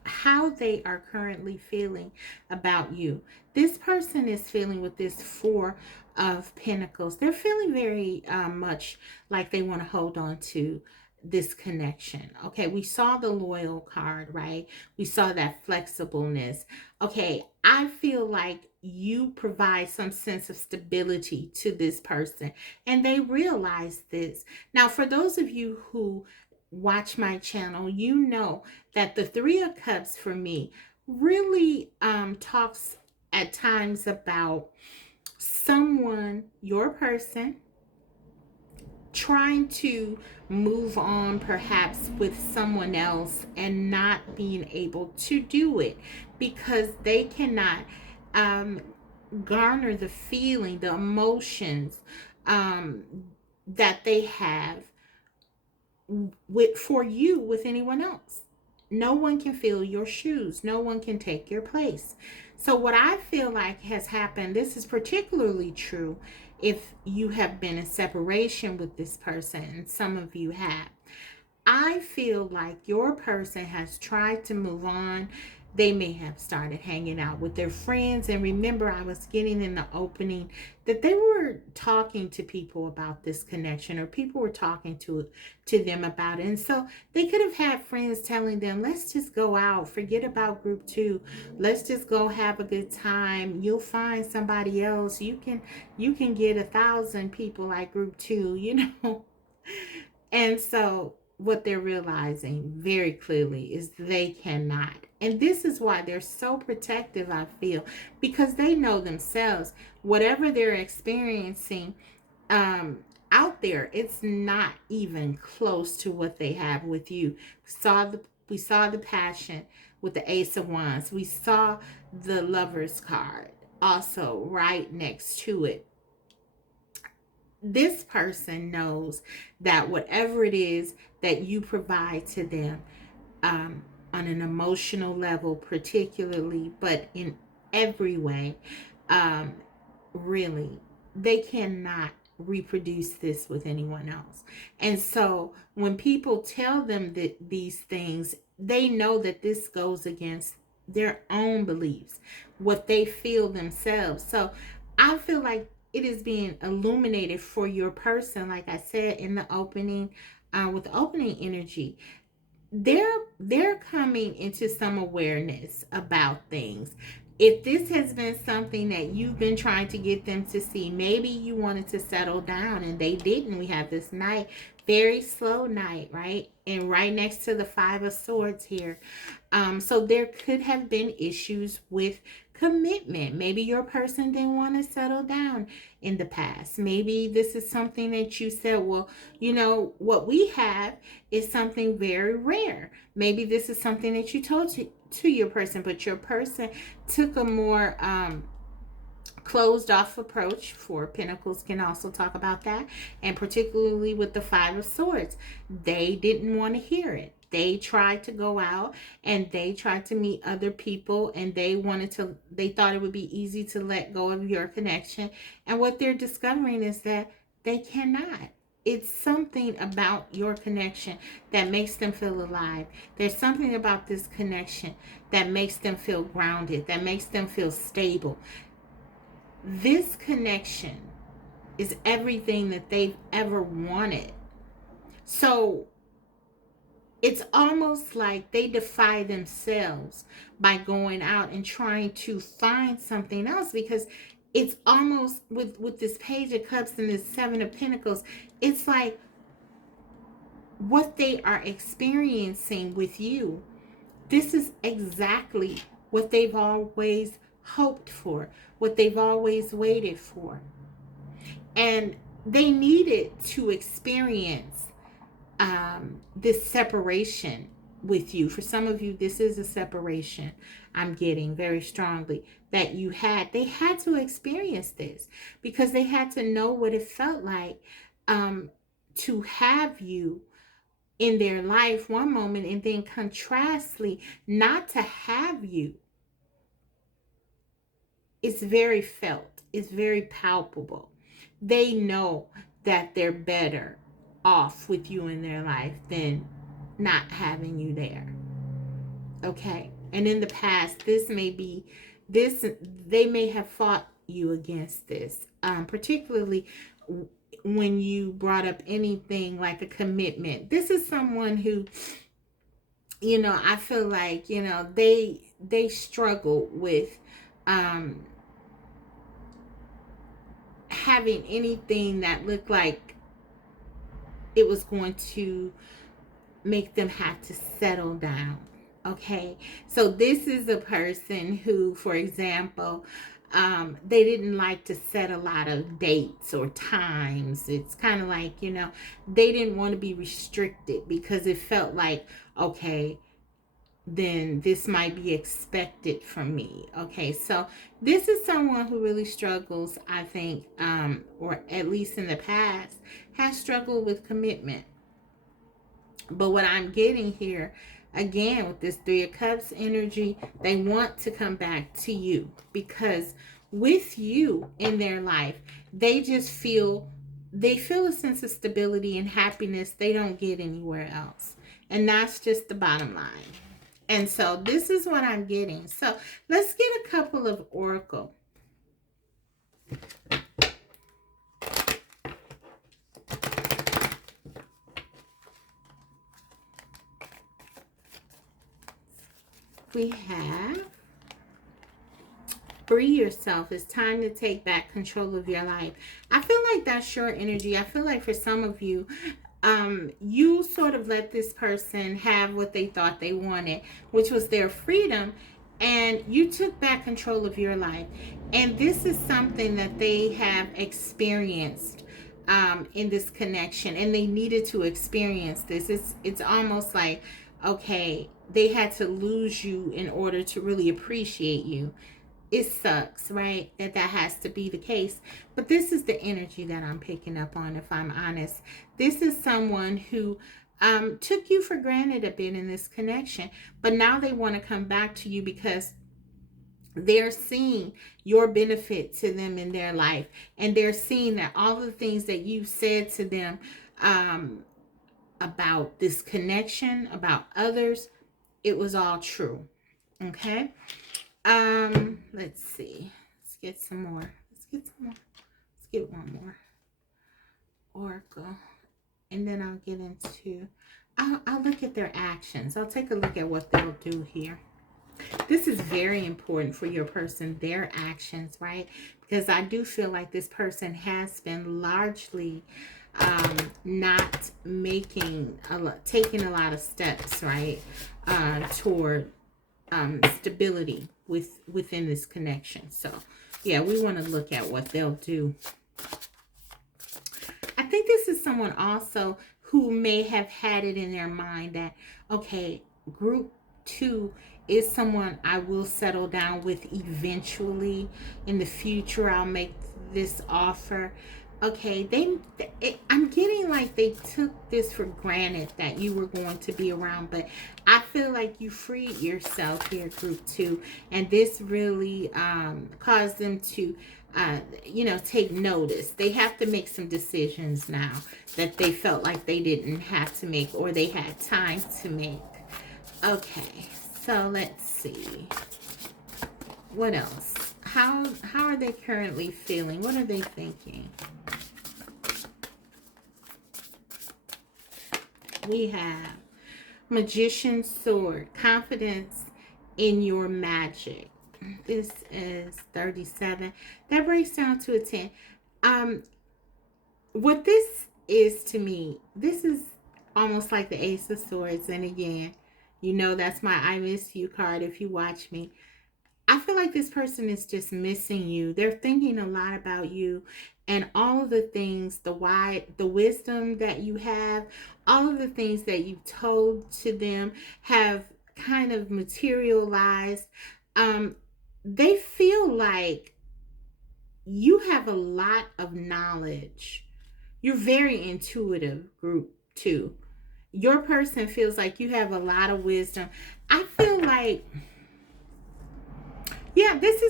How they are currently feeling about you. This person is feeling with this 4 of pentacles. They're feeling very much like they want to hold on to this connection. Okay, we saw the loyal card, right? We saw that flexibleness. Okay, I feel like you provide some sense of stability to this person, and they realize this. Now, for those of you who watch my channel, you know that the 3 of cups for me really talks at times about someone, your person, trying to move on perhaps with someone else and not being able to do it because they cannot um, garner the feeling, the emotions um, that they have for you with anyone else. No one can fill your shoes. No one can take your place. So what I feel like has happened, this is particularly true if you have been in separation with this person, and some of you have. I feel like your person has tried to move on. They may have started hanging out with their friends. And remember, I was getting in the opening that they were talking to people about this connection, or people were talking to them about it. And so they could have had friends telling them, let's just go out, forget about group 2. Let's just go have a good time. You'll find somebody else. You can get 1,000 people like group 2, And so what they're realizing very clearly is they cannot. And this is why they're so protective, I feel, because they know themselves, whatever they're experiencing um, out there, it's not even close to what they have with you. We saw the passion with the Ace of Wands. We saw the Lover's card also right next to it. This person knows that whatever it is that you provide to them, on an emotional level, particularly, but in every way, um, really, they cannot reproduce this with anyone else. And so when people tell them that these things, they know that this goes against their own beliefs, what they feel themselves. So I feel like it is being illuminated for your person, like I said in the opening, with the opening energy. They're coming into some awareness about things. If this has been something that you've been trying to get them to see, maybe you wanted to settle down and they didn't. We have this night, very slow night, right? And right next to the Five of Swords here. So there could have been issues with commitment. Maybe your person didn't want to settle down in the past. Maybe this is something that you said, well, what we have is something very rare. Maybe this is something that you told to your person, but your person took a more closed off approach. Four of Pentacles can also talk about that. And particularly with the Five of Swords, they didn't want to hear it. They tried to go out and they tried to meet other people, and they thought it would be easy to let go of your connection. And what they're discovering is that they cannot. It's something about your connection that makes them feel alive. There's something about this connection that makes them feel grounded, that makes them feel stable. This connection is everything that they've ever wanted. So it's almost like they defy themselves by going out and trying to find something else, because it's almost with this Page of Cups and this Seven of Pentacles, it's like what they are experiencing with you, this is exactly what they've always hoped for, what they've always waited for. And they needed to experience this separation with you. For some of you, this is a separation I'm getting very strongly that they had to experience this because they had to know what it felt like to have you in their life one moment, and then contrastly not to have you. It's very felt, it's very palpable. They know that they're better off with you in their life than not having you there. Okay? And in the past, they may have fought you against this, particularly when you brought up anything like a commitment. This is someone who, I feel like, they struggle with having anything that looked like it was going to make them have to settle down. Okay, so this is a person who, for example, they didn't like to set a lot of dates or times. It's kind of like, they didn't want to be restricted because it felt like, okay, then this might be expected from me. Okay, so this is someone who really struggles, I think, or at least in the past, has struggled with commitment. But what I'm getting here, again, with this Three of Cups energy, they want to come back to you because with you in their life, they just feel a sense of stability and happiness they don't get anywhere else. And that's just the bottom line. And so this is what I'm getting. So let's get a couple of oracle. We have free yourself. It's time to take back control of your life. I feel like that's your energy. I feel like for some of you, you sort of let this person have what they thought they wanted, which was their freedom, and you took back control of your life. And this is something that they have experienced in this connection, and they needed to experience this. It's almost like, okay, they had to lose you in order to really appreciate you. It sucks, right, that has to be the case. But this is the energy that I'm picking up on, if I'm honest. This is someone who took you for granted a bit in this connection, but now they want to come back to you because they're seeing your benefit to them in their life, and they're seeing that all the things that you said to them about this connection, about others, it was all true. Okay. Let's see. Let's get some more. Let's get one more oracle, and then I'll get into. I'll look at their actions. I'll take a look at what they'll do here. This is very important for your person, their actions, right? Because I do feel like this person has been largely not taking a lot of steps, right, toward stability within this connection. So yeah, we want to look at what they'll do. I think this is someone also who may have had it in their mind that, okay, group 2 is someone I will settle down with eventually. In the future, I'll make this offer. Okay, I'm getting like they took this for granted that you were going to be around, but I feel like you freed yourself here, group 2, and this really caused them to take notice. They have to make some decisions now that they felt like they didn't have to make, or they had time to make. Okay, so let's see. What else? How are they currently feeling? What are they thinking? We have Magician's Sword, confidence in your magic. This is 37. That breaks down to a 10. What this is to me, this is almost like the Ace of Swords. And again, that's my I miss you card if you watch me. I feel like this person is just missing you. They're thinking a lot about you and all of the things, the wisdom that you have, all of the things that you've told to them have kind of materialized. They feel like you have a lot of knowledge. You're very intuitive, group 2. Your person feels like you have a lot of wisdom. I feel like, yeah, this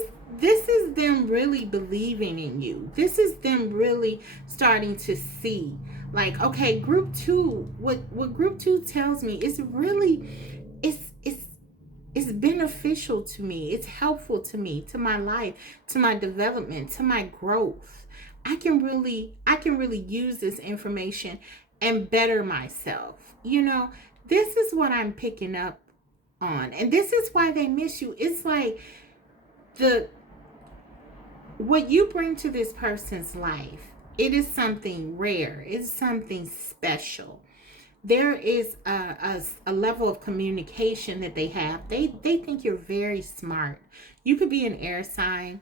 is them really believing in you. This is them really starting to see, like, okay, group 2, what group 2 tells me is really, it's beneficial to me. It's helpful to me, to my life, to my development, to my growth. I can really use this information and better myself. This is what I'm picking up on. And this is why they miss you. It's like what you bring to this person's life, it is something rare. It's something special. there is a level of communication that they have. They think you're very smart. You could be an air sign,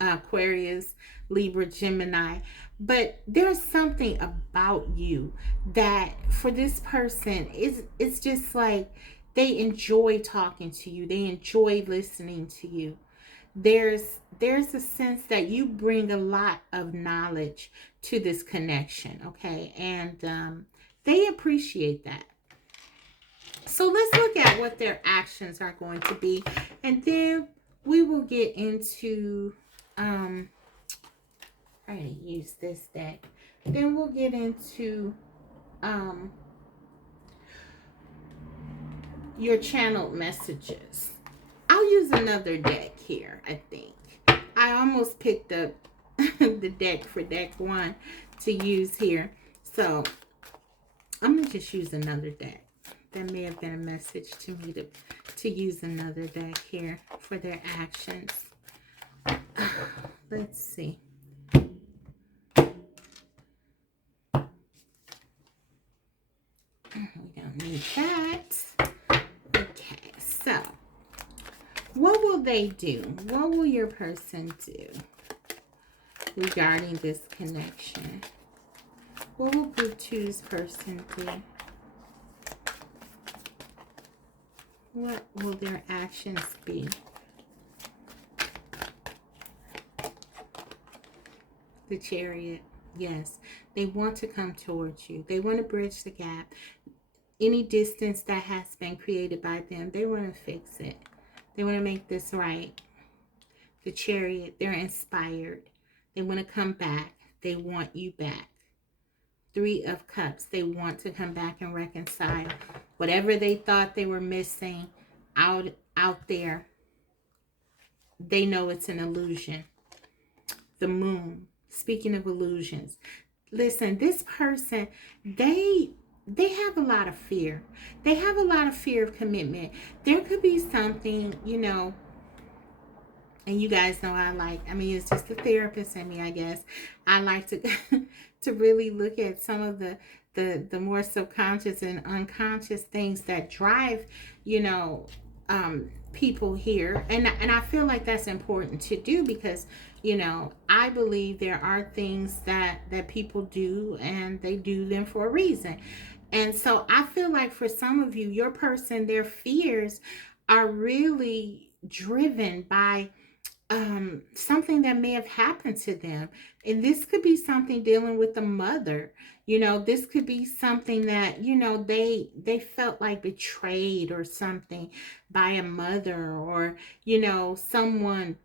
Aquarius, Libra, Gemini, but there's something about you that for this person is, it's just like they enjoy talking to you. They enjoy listening to you. There's a sense that you bring a lot of knowledge to this connection, okay? And they appreciate that. So let's look at what their actions are going to be, and then we will get into try to use this deck. Then we'll get into your channeled messages. I'll use another deck here, I think. I almost picked up the deck for deck 1 to use here. So I'm going to just use another deck. That may have been a message to me to use another deck here for their actions. Let's see. We don't need that. Okay, so what will they do? What will your person do regarding this connection? What will group 2's person do? What will their actions be? The Chariot. Yes, they want to come towards you. They want to bridge the gap. Any distance that has been created by them, they want to fix it. They want to make this right. The Chariot, they're inspired. They want to come back. They want you back. 3 of Cups, they want to come back and reconcile. Whatever they thought they were missing out there, they know it's an illusion. The Moon, speaking of illusions. Listen, this person, they have a lot of fear. They have a lot of fear of commitment. There could be something, you know, and you guys know it's just the therapist in me, I guess. I like to to really look at some of the more subconscious and unconscious things that drive, you know, people here. And I feel like that's important to do because, you know, I believe there are things that people do and they do them for a reason. And so I feel like for some of you, your person, their fears are really driven by something that may have happened to them. And this could be something dealing with the mother. You know, this could be something that, you know, they felt like betrayed or something by a mother, or, you know, someone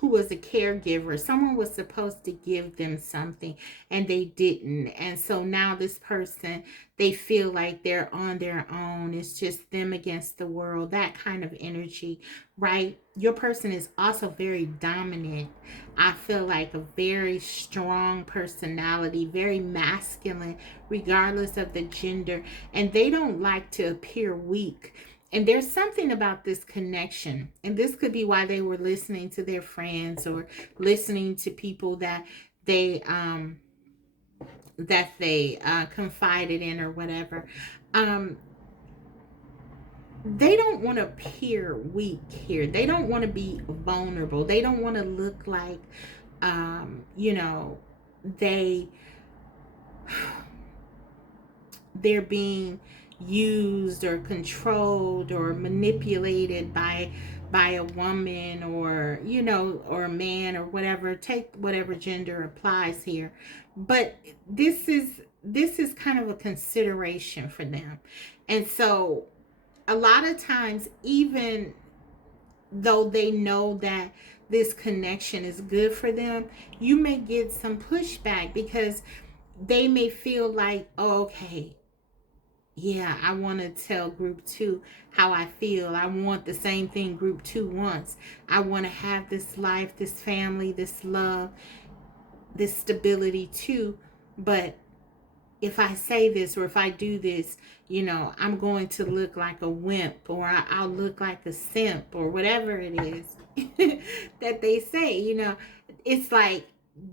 who was a caregiver. Someone was supposed to give them something and they didn't. And so now this person, they feel like they're on their own. It's just them against the world, that kind of energy, right? Your person is also very dominant. I feel like a very strong personality, very masculine, regardless of the gender. And they don't like to appear weak. And there's something about this connection, and this could be why they were listening to their friends or listening to people that they confided in or whatever. They don't want to appear weak here. They don't want to be vulnerable. They don't want to look like, you know, they're being used or controlled or manipulated by a woman, or, you know, or a man, or whatever. Take whatever gender applies here. But this is kind of a consideration for them. And so a lot of times, even though they know that this connection is good for them, you may get some pushback because they may feel like, oh, okay, yeah, I want to tell group 2 how I feel. I want the same thing group 2 wants. I want to have this life, this family, this love, this stability too. But if I say this or if I do this, you know, I'm going to look like a wimp, or I'll look like a simp, or whatever it is that they say. You know, it's like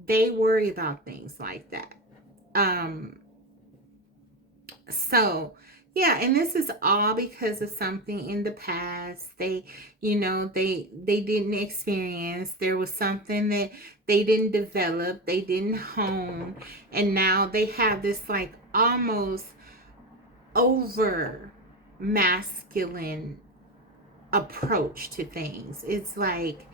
they worry about things like that. So, yeah, and this is all because of something in the past they didn't experience. There was something that they didn't develop, they didn't hone, and now they have this like almost over masculine approach to things. It's like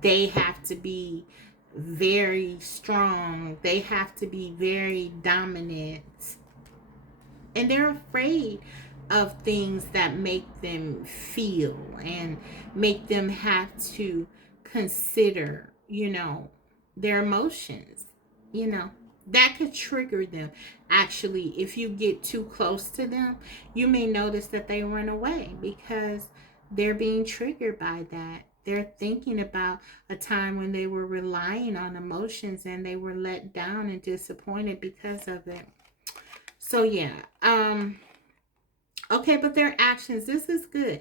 they have to be very strong, they have to be very dominant, and they're afraid of things that make them feel and make them have to consider, their emotions, you know. That could trigger them. Actually, if you get too close to them, you may notice that they run away because they're being triggered by that. They're thinking about a time when they were relying on emotions and they were let down and disappointed because of it. So yeah, okay, but their actions, this is good.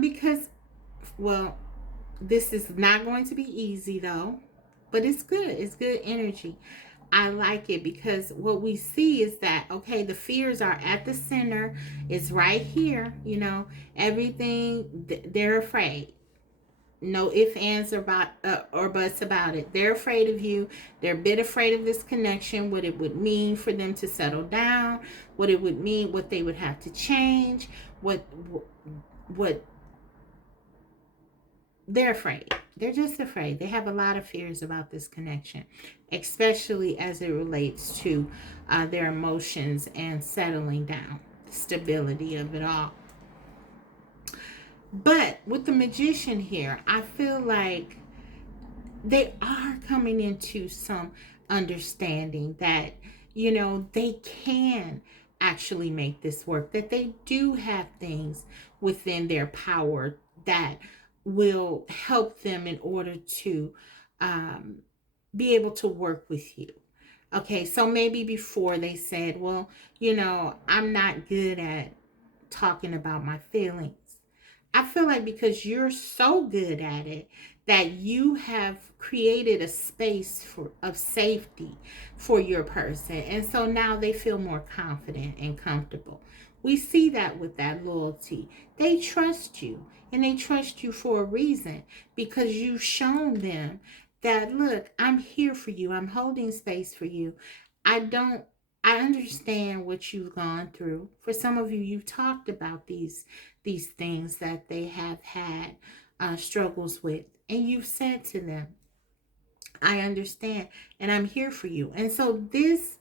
Because, well, this is not going to be easy though, but it's good. It's good energy. I like it because what we see is that, okay, the fears are at the center. It's right here, everything, they're afraid. No ifs, ands, or buts about it. They're afraid of you. They're a bit afraid of this connection, what it would mean for them to settle down, what it would mean, what they would have to change, what they're afraid. They're just afraid. They have a lot of fears about this connection, especially as it relates to their emotions and settling down, stability of it all. But with the magician here, I feel like they are coming into some understanding that, they can actually make this work, that they do have things within their power that will help them in order to um, be able to work with you. Okay, so maybe before they said, well, I'm not good at talking about my feelings. I feel like because you're so good at it that you have created a space of safety for your person. And so now they feel more confident and comfortable. We see that with that loyalty. They trust you, and they trust you for a reason because you've shown them that, look, I'm here for you. I'm holding space for you. I don't I understand what you've gone through. For some of you, you've talked about these things that they have had struggles with, and you've said to them, I understand, and I'm here for you. And so this,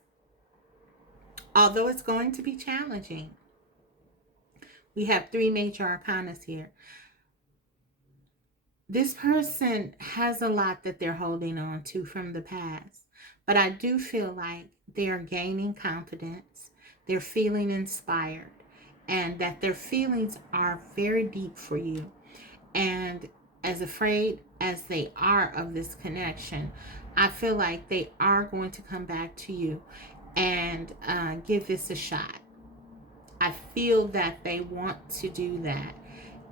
although it's going to be challenging, we have three major arcanas here. This person has a lot that they're holding on to from the past, but I do feel like they are gaining confidence, they're feeling inspired, and that their feelings are very deep for you. And as afraid as they are of this connection, I feel like they are going to come back to you and give this a shot. I feel that they want to do that.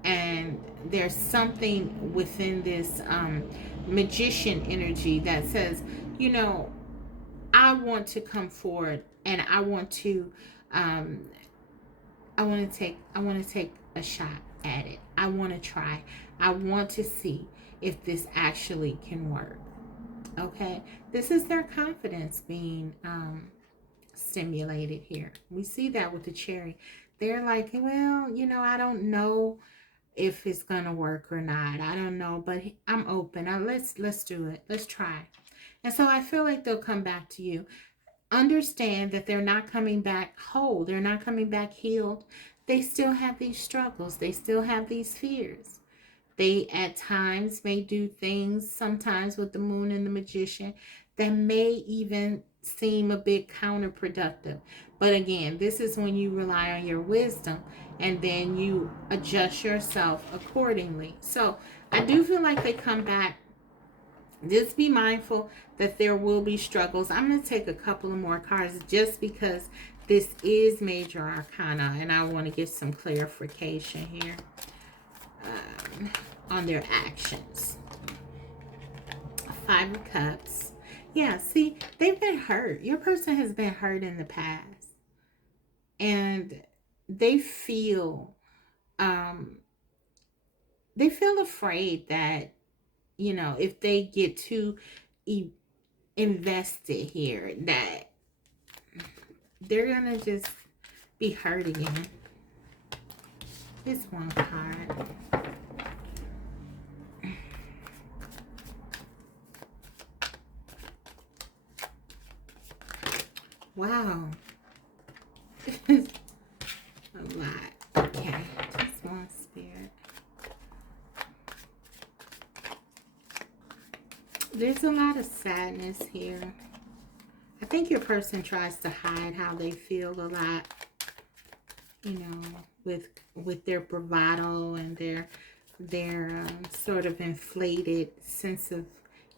And there's something within this magician energy that says, you know, I want to come forward and I want to um, I want to take a shot at it. I want to try. I want to see if this actually can work. Okay, this is their confidence being stimulated here. We see that with the cherry. They're like, well, I don't know if it's gonna work or not. I don't know, but I'm open. Let's do it. Let's try. And so I feel like they'll come back to you. Understand that they're not coming back whole. They're not coming back healed. They still have these struggles. They still have these fears. They at times may do things, sometimes with the moon and the magician, that may even seem a bit counterproductive. But again, this is when you rely on your wisdom and then you adjust yourself accordingly. So I do feel like they come back. Just be mindful that there will be struggles. I'm going to take a couple of more cards just because this is major arcana and I want to get some clarification here on their actions. Five of Cups. Yeah, see, they've been hurt. Your person has been hurt in the past. and they feel um they feel afraid that, if they get too e- invested here, that they're gonna just be hurt again. This one card. Wow. A lot. Okay. Just one spirit. There's a lot of sadness here. I think your person tries to hide how they feel a lot, with their bravado and their sort of inflated sense of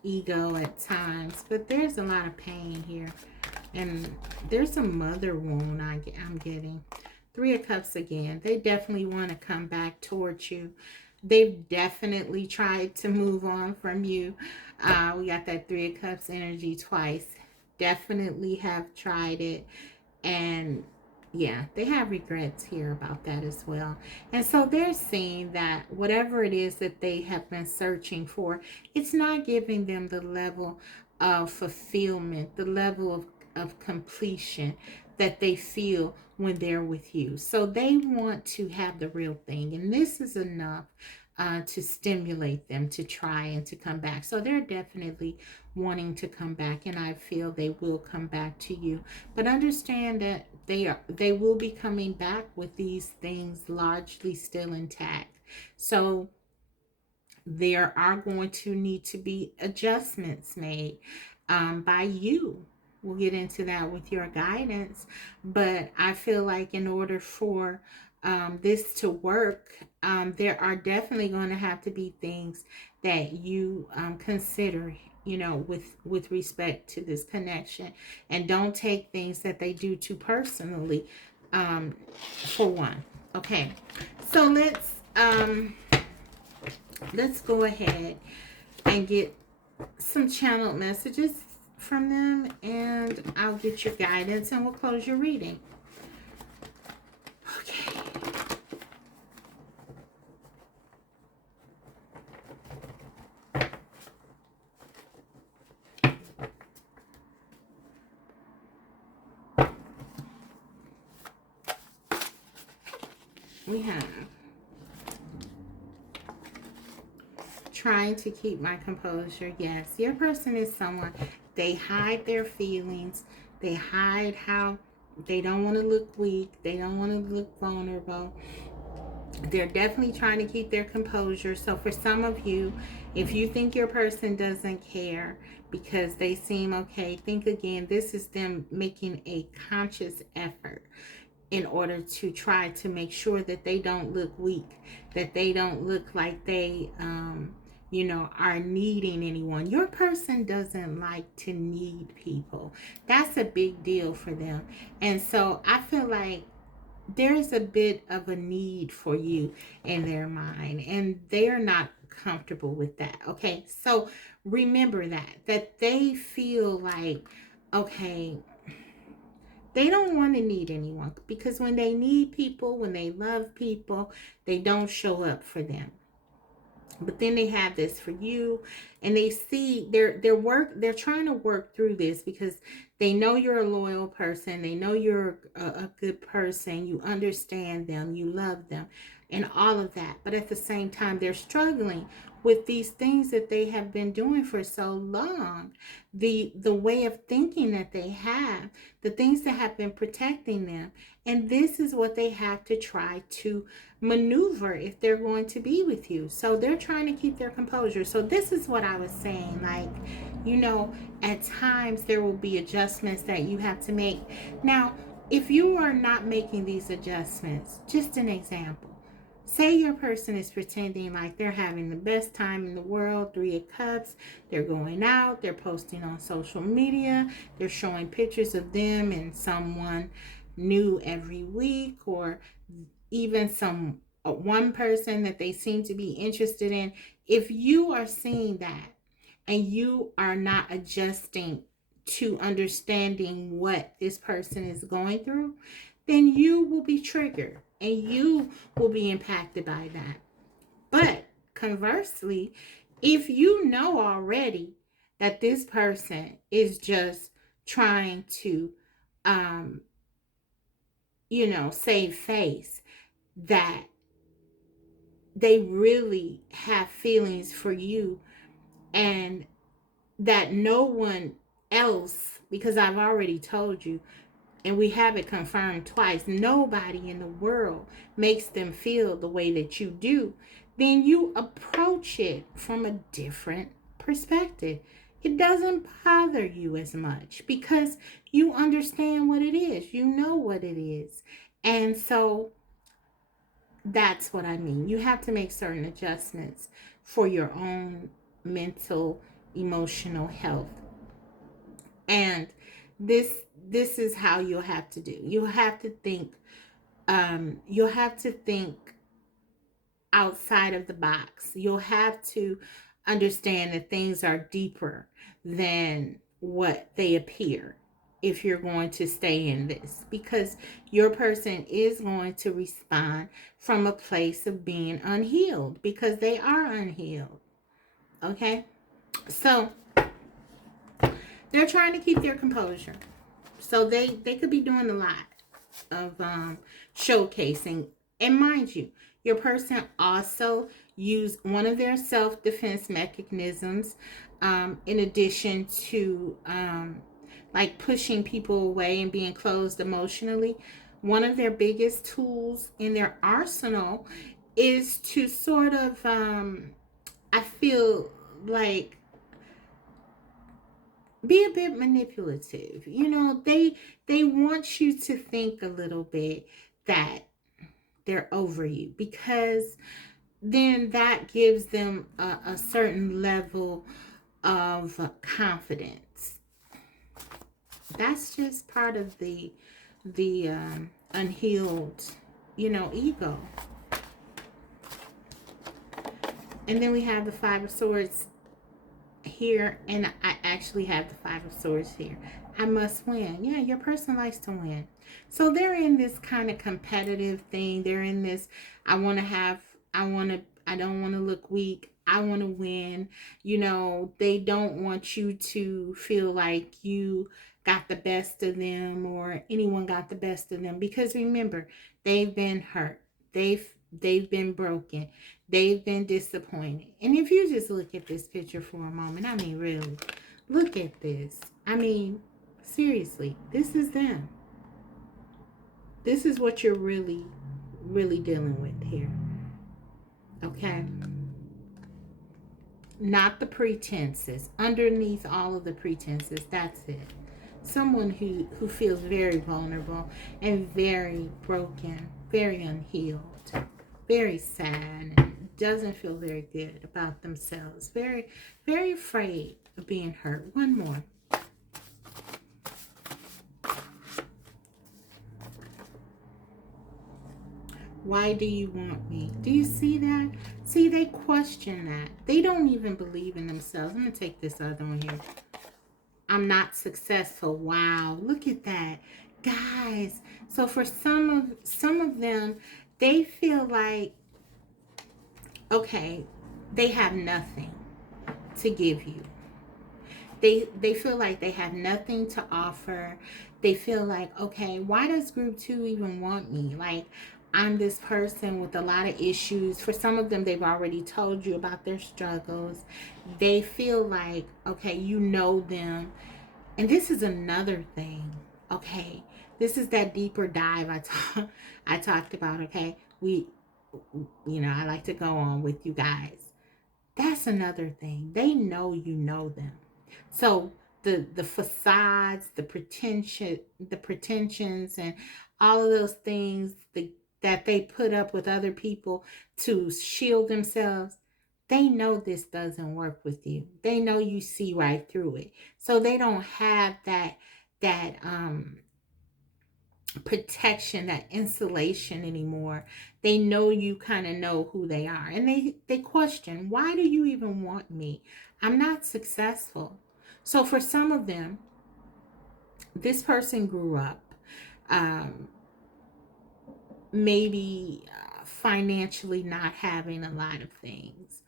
ego at times. But there's a lot of pain here, and there's a mother wound I'm getting. Three of Cups again. They definitely want to come back towards you. They've definitely tried to move on from you. We got that Three of Cups energy twice. Definitely have tried it. And yeah, they have regrets here about that as well. And so they're seeing that whatever it is that they have been searching for, it's not giving them the level of fulfillment, the level of completion that they feel when they're with you. So they want to have the real thing. And this is enough to stimulate them to try and to come back. So they're definitely wanting to come back, and I feel they will come back to you. But understand that they will be coming back with these things largely still intact. So there are going to need to be adjustments made by you. We'll get into that with your guidance. But I feel like in order for this to work, there are definitely going to have to be things that you consider, with respect to this connection. And don't take things that they do too personally, for one. Okay, so let's go ahead and get some channeled messages from them, and I'll get your guidance and we'll close your reading. Okay. We have trying to keep my composure. Yes, your person is someone, they hide their feelings. They hide how they don't want to look weak. They don't want to look vulnerable. They're definitely trying to keep their composure. So for some of you, if you think your person doesn't care because they seem okay, think again. This is them making a conscious effort in order to try to make sure that they don't look weak, that they don't look like they are needing anyone. Your person doesn't like to need people. That's a big deal for them. And so I feel like there's a bit of a need for you in their mind, and they're not comfortable with that. Okay, so remember that they feel like, okay, they don't want to need anyone, because when they need people, when they love people, they don't show up for them. But then they have this for you, and they see they're trying to work through this because they know you're a loyal person. They know you're a good person. You understand them, you love them, and all of that. But at the same time, they're struggling with these things that they have been doing for so long, the way of thinking that they have, the things that have been protecting them. And this is what they have to try to maneuver if they're going to be with you. So they're trying to keep their composure. So this is what I was saying, like, at times there will be adjustments that you have to make. Now, if you are not making these adjustments, just an example, say your person is pretending like they're having the best time in the world, Three of Cups, they're going out, they're posting on social media, they're showing pictures of them and someone new every week, or even some one person that they seem to be interested in. If you are seeing that and you are not adjusting to understanding what this person is going through, then you will be triggered and you will be impacted by that. But conversely, if you know already that this person is just trying to, um, save face, that they really have feelings for you, and that no one else, because I've already told you, and we have it confirmed twice, nobody in the world makes them feel the way that you do, then you approach it from a different perspective. It doesn't bother you as much because you understand what it is, you know what it is. And so that's what I mean. You have to make certain adjustments for your own mental, emotional health. And this this is how you'll have to do. You'll have to think outside of the box. You'll have to understand that things are deeper than what they appear if you're going to stay in this, because your person is going to respond from a place of being unhealed, because they are unhealed. Okay? So they're trying to keep their composure. So they could be doing a lot of showcasing. And mind you, your person also use one of their self-defense mechanisms, in addition to like pushing people away and being closed emotionally. One of their biggest tools in their arsenal is to sort of, I feel like, be a bit manipulative. They want you to think a little bit that they're over you, because then that gives them a certain level of confidence. That's just part of the unhealed, ego. And then we have the Five of Swords here, and I actually have the Five of Swords here. I must win. Yeah, your person likes to win. So they're in this kind of competitive thing. They're in this, I don't want to look weak. I want to win. They don't want you to feel like you got the best of them, or anyone got the best of them, because remember, they've been hurt. They've been broken. They've been disappointed. And if you just look at this picture for a moment, I mean, really, look at this. I mean, seriously, this is them. This is what you're really, really dealing with here. Okay? Not the pretenses. Underneath all of the pretenses, that's it. Someone who feels very vulnerable and very broken, very unhealed, very sad, and doesn't feel very good about themselves. Very, very afraid of being hurt. One more. Why do you want me? Do you see that? See, they question that. They don't even believe in themselves. I'm going to take this other one here. I'm not successful. Wow, look at that. Guys, so for some of them, they feel like, okay, they have nothing to give you. They feel like they have nothing to offer. They feel like, okay, why does group 2 even want me? Like, I'm this person with a lot of issues. For some of them, they've already told you about their struggles. They feel like, okay, you know them. And this is another thing, okay? This is that deeper dive I talked about, okay? I like to go on with you guys. That's another thing. They know you know them. So the facades, the pretensions, and all of those things that they put up with other people to shield themselves, they know this doesn't work with you. They know you see right through it. So they don't have that protection, that insulation anymore. They know you kind of know who they are. And they question, why do you even want me? I'm not successful. So for some of them, this person grew up maybe financially not having a lot of things.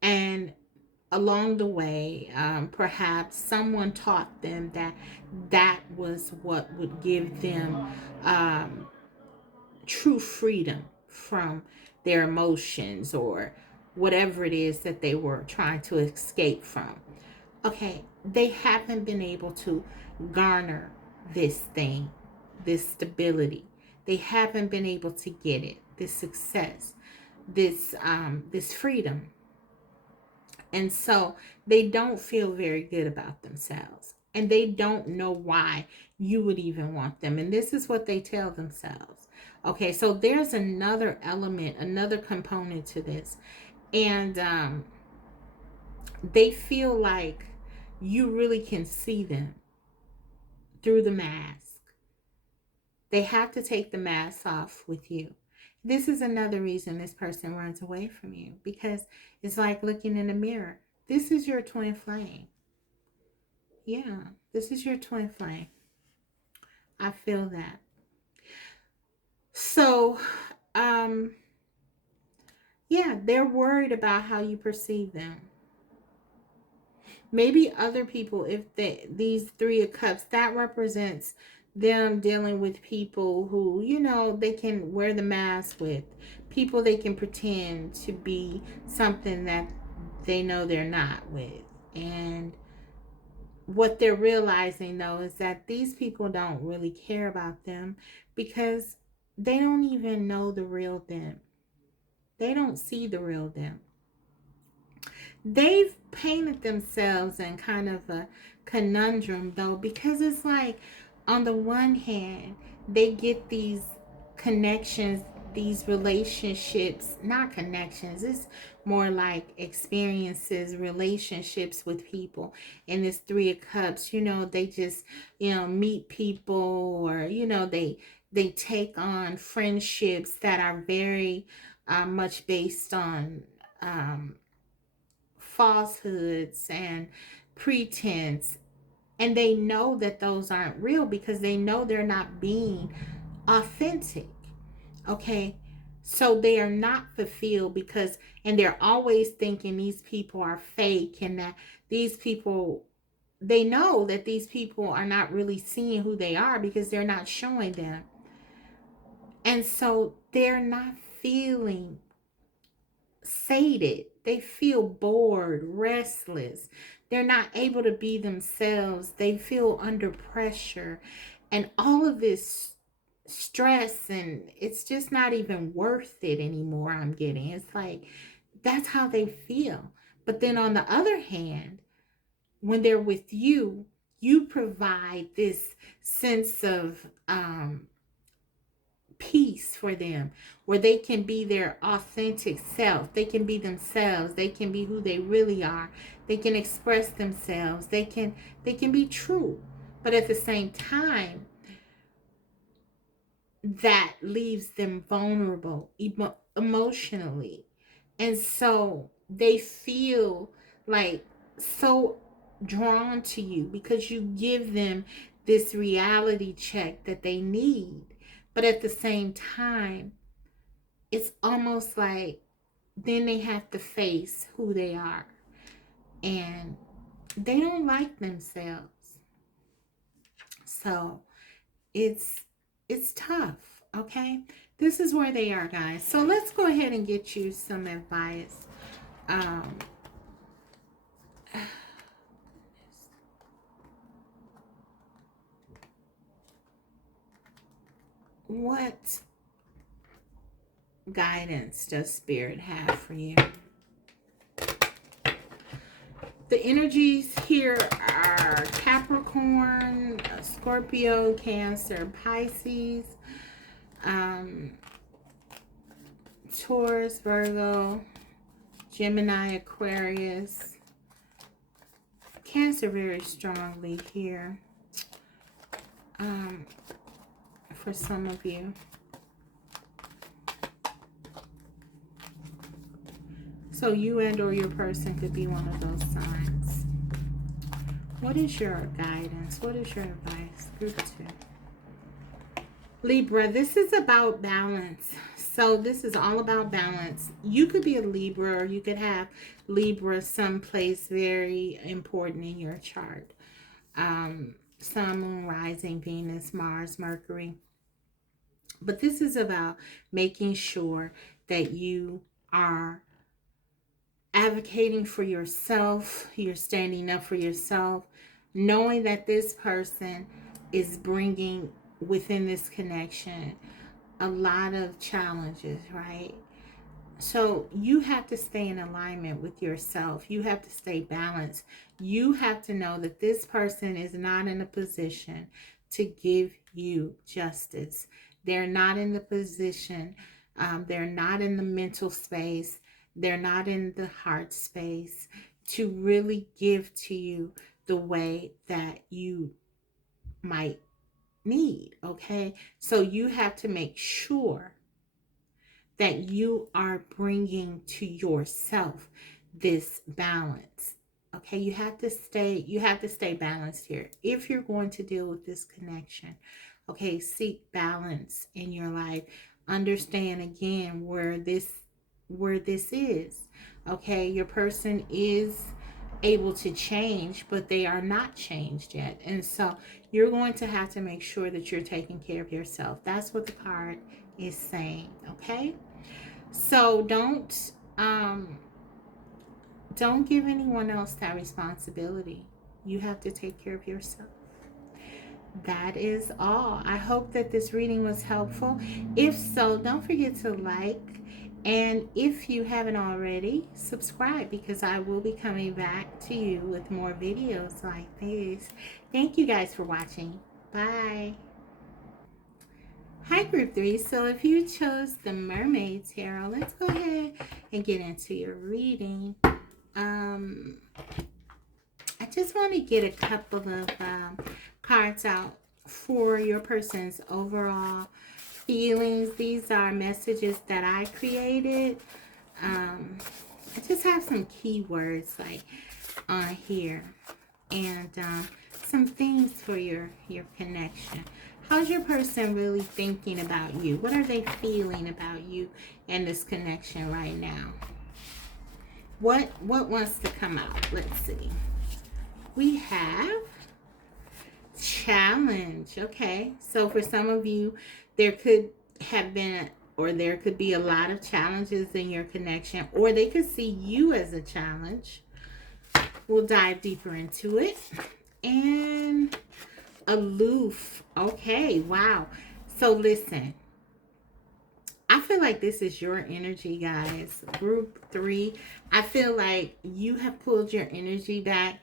And along the way, perhaps someone taught them that that was what would give them um, true freedom from their emotions or whatever it is that they were trying to escape from. Okay, they haven't been able to garner this thing, this stability. They haven't been able to get it, this success, this freedom. And so they don't feel very good about themselves. And they don't know why you would even want them. And this is what they tell themselves. Okay, so there's another element, another component to this. And they feel like you really can see them through the mask. They have to take the mask off with you. This is another reason this person runs away from you, because it's like looking in a mirror. This is your twin flame. Yeah, this is your twin flame. I feel that. So, yeah, they're worried about how you perceive them. Maybe other people, if these Three of Cups, that represents them dealing with people who, you know, they can wear the mask with, people they can pretend to be something that they know they're not with. And what they're realizing, though, is that these people don't really care about them because they don't even know the real them. They don't see the real them. They've painted themselves in kind of a conundrum, though, because it's like, on the one hand, they get these connections, these relationships, not connections, it's more like experiences, relationships with people. In this Three of Cups, you know, they just, you know, meet people, or, you know, they take on friendships that are very much based on falsehoods and pretense, and they know that those aren't real because they know they're not being authentic. Okay, so they are not fulfilled because, and they're always thinking these people are fake, and that these people, they know that these people are not really seeing who they are because they're not showing them. And so they're not feeling sated. They feel bored, restless. They're not able to be themselves. They feel under pressure. And all of this stress, and it's just not even worth it anymore. I'm getting, it's like that's how they feel. But then on the other hand, when they're with you, you provide this sense of peace for them, where they can be their authentic self, they can be themselves, they can be who they really are, they can express themselves, they can be true. But at the same time, that leaves them vulnerable emotionally. And so they feel like so drawn to you because you give them this reality check that they need. But at the same time, it's almost like then they have to face who they are. And they don't like themselves. So it's tough, okay? This is where they are, guys. So let's go ahead and get you some advice. What guidance does Spirit have for you? The energies here are Capricorn, Scorpio, Cancer, Pisces, Taurus, Virgo, Gemini, Aquarius. Cancer very strongly here for some of you. So you and or your person could be one of those signs. What is your guidance? What is your advice? Group 2. Libra, this is about balance. So this is all about balance. You could be a Libra, or you could have Libra someplace very important in your chart. Sun, Moon, Rising, Venus, Mars, Mercury. But this is about making sure that you are advocating for yourself, you're standing up for yourself, knowing that this person is bringing within this connection a lot of challenges, right? So you have to stay in alignment with yourself. You have to stay balanced. You have to know that this person is not in a position to give you justice. They're not in the position, they're not in the mental space, they're not in the heart space to really give to you the way that you might need, okay? So you have to make sure that you are bringing to yourself this balance. Okay, you have to stay balanced here if you're going to deal with this connection. Okay, seek balance in your life. Understand again where this is. Okay, your person is able to change, but they are not changed yet. And so you're going to have to make sure that you're taking care of yourself. That's what the card is saying, okay? So don't give anyone else that responsibility. You have to take care of yourself. That is all. I hope that this reading was helpful. If so, don't forget to like, and if you haven't already, subscribe, because I will be coming back to you with more videos like this. Thank you guys for watching. Bye. Hi, Group 3. So if you chose the Mermaid Tarot, let's go ahead and get into your reading. I just want to get a couple of cards out for your person's overall feelings. These are messages that I created. I just have some keywords like on here, and some things for your connection. How's your person really thinking about you? What are they feeling about you and this connection right now? What wants to come out? Let's see. We have challenge. Okay, so for some of you, there could have been, or there could be a lot of challenges in your connection, or they could see you as a challenge. We'll dive deeper into it. And aloof. Okay, wow. So listen, I feel like this is your energy, guys. Group 3, I feel like you have pulled your energy back.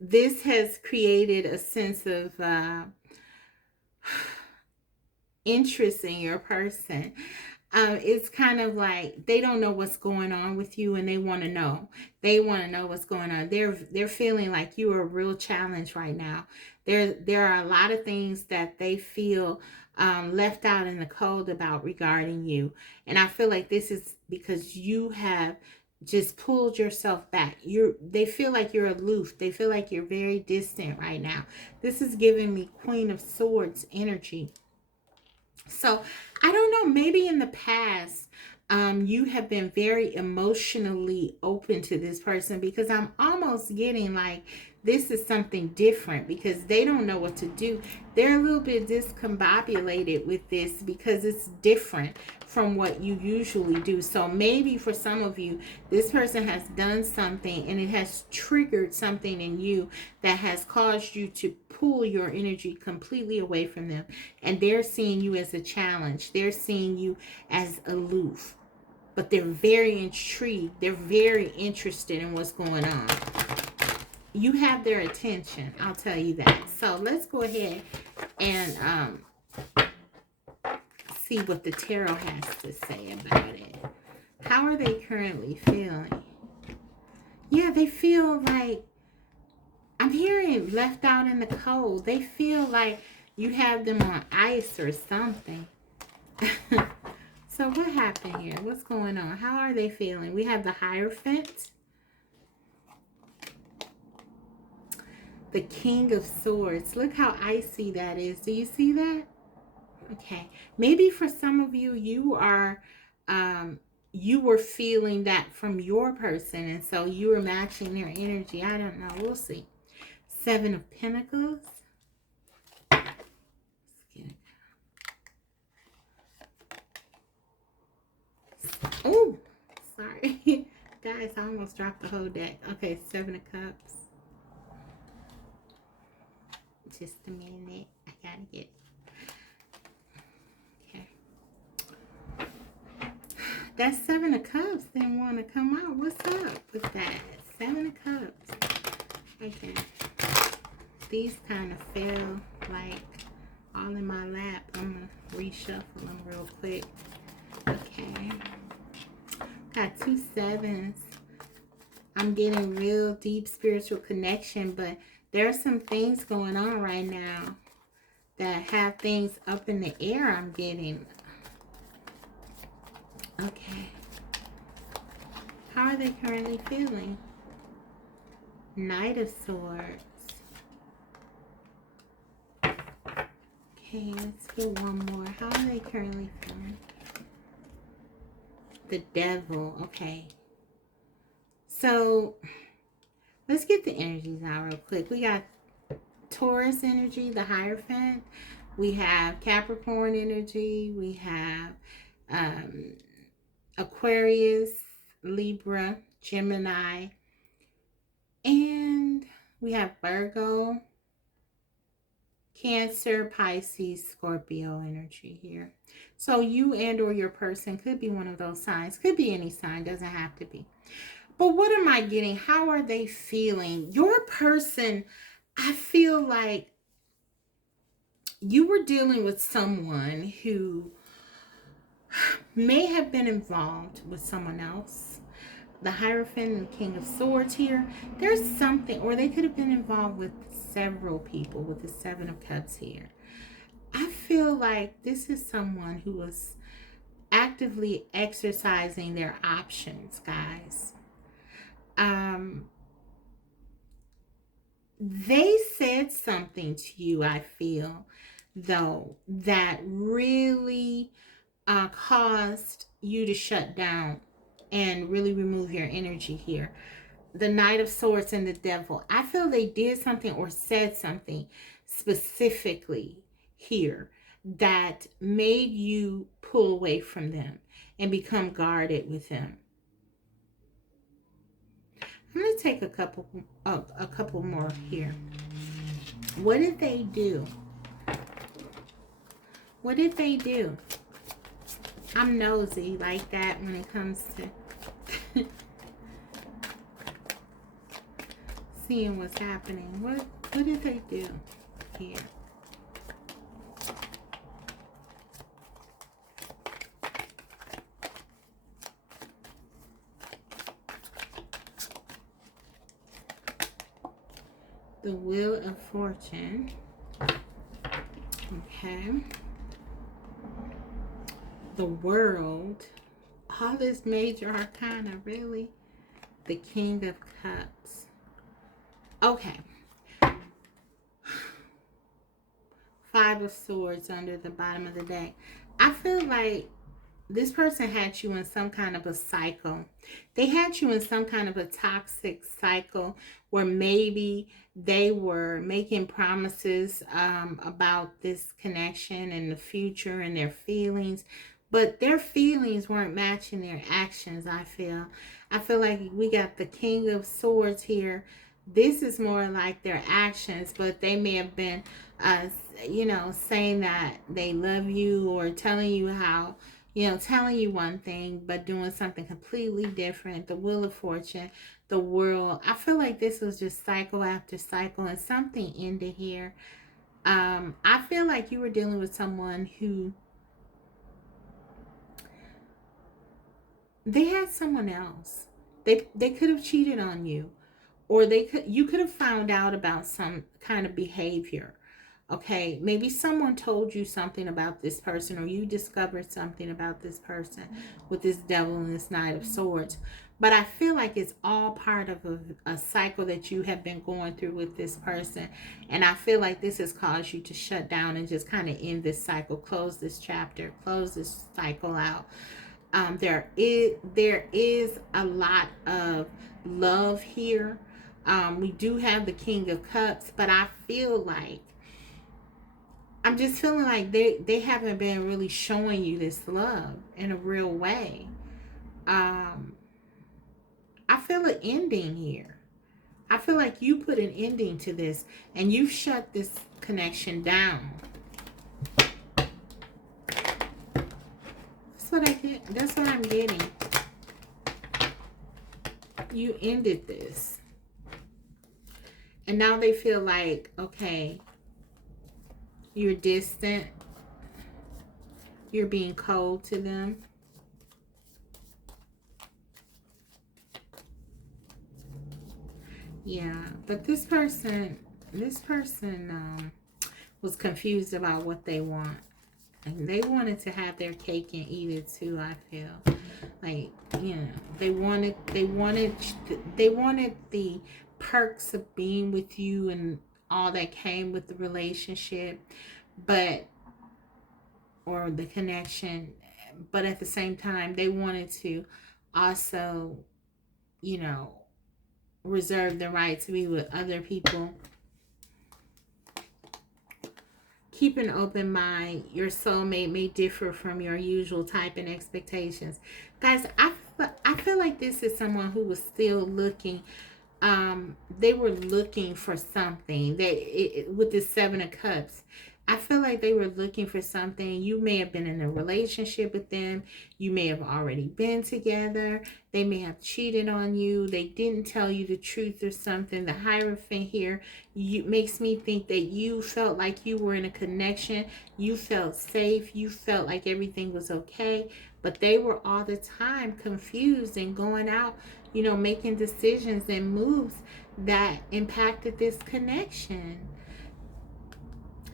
This has created a sense of interest in your person. It's kind of like they don't know what's going on with you, and they want to know. They want to know what's going on. They're feeling like you are a real challenge right now. There are a lot of things that they feel left out in the cold about regarding you, and I feel like this is because you have just pulled yourself back. They feel like you're aloof. They feel like you're very distant right now. This is giving me Queen of Swords energy. So I don't know, maybe in the past, you have been very emotionally open to this person, because I'm almost getting like this is something different, because they don't know what to do. They're a little bit discombobulated with this because it's different from what you usually do. So maybe for some of you, this person has done something and it has triggered something in you that has caused you to pull your energy completely away from them. And they're seeing you as a challenge. They're seeing you as aloof. But they're very intrigued. They're very interested in what's going on. You have their attention, I'll tell you that. So let's go ahead and see what the tarot has to say about it. How are they currently feeling? Yeah, they feel like, I'm hearing left out in the cold. They feel like you have them on ice or something. So what happened here? What's going on? How are they feeling? We have the Hierophant, the King of Swords. Look how icy that is. Do you see that? Okay. Maybe for some of you, you were feeling that from your person, and so you were matching their energy. I don't know. We'll see. Seven of Pentacles. Oh, sorry. Guys, I almost dropped the whole deck. Okay, Seven of Cups. Just a minute. I gotta get... Okay. That Seven of Cups didn't want to come out. What's up with that? Seven of Cups. Okay. These kind of fell like all in my lap. I'm going to reshuffle them real quick. Okay. Got two sevens. I'm getting real deep spiritual connection, but there are some things going on right now that have things up in the air I'm getting. Okay. How are they currently feeling? Knight of Swords. Okay, let's get one more. How are they currently feeling? The Devil. Okay. So, let's get the energies out real quick. We got Taurus energy, the Hierophant. We have Capricorn energy. We have Aquarius, Libra, Gemini. And we have Virgo, Cancer, Pisces, Scorpio energy here. So you and or your person could be one of those signs. Could be any sign. Doesn't have to be. But what am I getting? How are they feeling? Your person, I feel like you were dealing with someone who may have been involved with someone else. The Hierophant and King of Swords here. There's something, or they could have been involved with several people with the Seven of Cups here. I feel like this is someone who was actively exercising their options, guys. They said something to you, I feel, though, that really caused you to shut down and really remove your energy here. The Knight of Swords and the Devil. I feel they did something or said something specifically here that made you pull away from them and become guarded with them. I'm going to take a couple more here. What did they do? What did they do? I'm nosy like that when it comes to seeing what's happening. What did they do here? The Wheel of Fortune. Okay. The World. All this major arcana, really? The King of Cups. Okay. Five of Swords under the bottom of the deck. I feel like this person had you in some kind of a cycle. They had you in some kind of a toxic cycle where maybe they were making promises about this connection and the future and their feelings, but their feelings weren't matching their actions. I feel like we got the King of Swords here. This is more like their actions, but they may have been saying that they love you or telling you how, telling you one thing, but doing something completely different. The Wheel of Fortune, the World. I feel like this was just cycle after cycle and something ended here. I feel like you were dealing with someone who, they had someone else. They could have cheated on you, or you could have found out about some kind of behavior. Okay, maybe someone told you something about this person, or you discovered something about this person with this Devil and this Knight of Swords. But I feel like it's all part of a cycle that you have been going through with this person. And I feel like this has caused you to shut down and just kind of end this cycle, close this chapter, close this cycle out. There is a lot of love here. We do have the King of Cups, but I feel like I'm just feeling like they haven't been really showing you this love in a real way. Um, I feel an ending here. I feel like you put an ending to this and you shut this connection down. That's what I get. That's what I'm getting. You ended this. And now they feel like, okay, you're distant. You're being cold to them. Yeah, but this person was confused about what they want. And they wanted to have their cake and eat it too, I feel. Like, you know, they wanted the perks of being with you and all that came with the relationship, but or the connection, but at the same time they wanted to also, you know, reserve the right to be with other people. Keep an open mind. Your soulmate may differ from your usual type and expectations. Guys, I feel like this is someone who was still looking. They were looking for something. With the Seven of Cups, I feel like they were looking for something. You may have been in a relationship with them. You may have already been together. They may have cheated on you. They didn't tell you the truth or something. The Hierophant here makes me think that you felt like you were in a connection. You felt safe. You felt like everything was okay. But they were all the time confused and going out, you know, making decisions and moves that impacted this connection.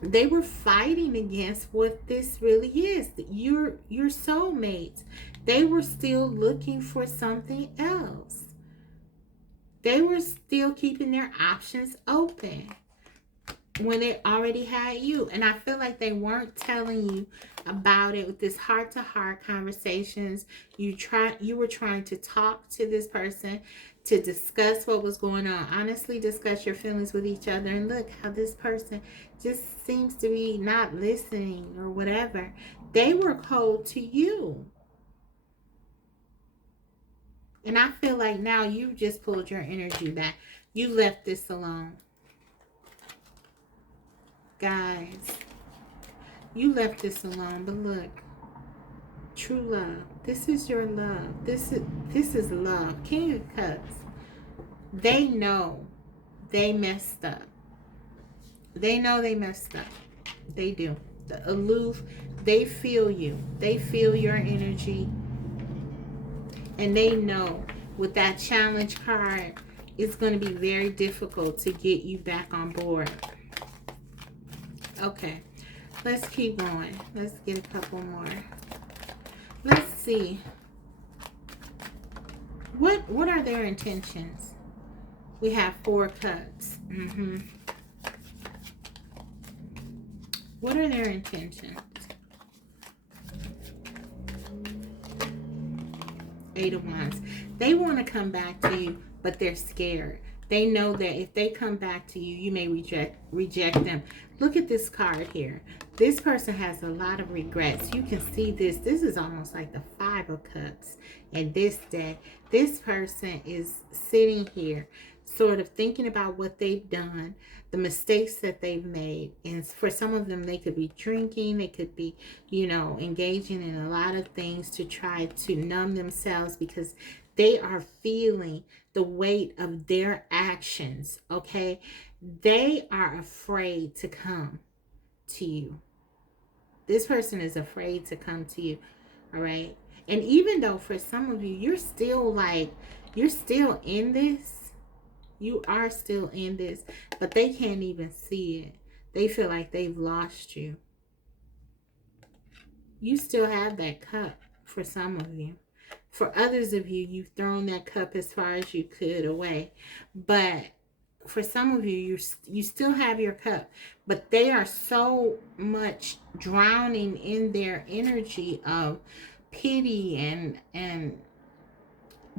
They were fighting against what this really is. Your soulmates. They were still looking for something else. They were still keeping their options open when they already had you. And I feel like they weren't telling you about it with this heart-to-heart conversations. You were trying to talk to this person to discuss what was going on. Honestly, discuss your feelings with each other. And look how this person just seems to be not listening or whatever. They were cold to you. And I feel like now you just pulled your energy back. You left this alone. Guys, you left this alone. But look, true love. This is your love. This is love. King of Cups. They know they messed up. They know they messed up. They do. The aloof, they feel you. They feel your energy. And they know with that challenge card, it's going to be very difficult to get you back on board. Okay, let's keep going. Let's get a couple more. Let's see. What are their intentions? We have 4 cups. What are their intentions? 8 of Wands. They want to come back to you, but they're scared. They know that if they come back to you, you may reject them. Look at this card here. This person has a lot of regrets. You can see this. This is almost like the 5 of Cups. And this deck, this person is sitting here sort of thinking about what they've done, the mistakes that they've made. And for some of them, they could be drinking. They could be, you know, engaging in a lot of things to try to numb themselves because they are feeling the weight of their actions, okay? They are afraid to come to you. This person is afraid to come to you, all right? And even though for some of you, you're still in this. You are still in this, but they can't even see it. They feel like they've lost you. You still have that cup for some of you. For others of you, you've thrown that cup as far as you could away. But for some of you, you still have your cup, but they are so much drowning in their energy of pity and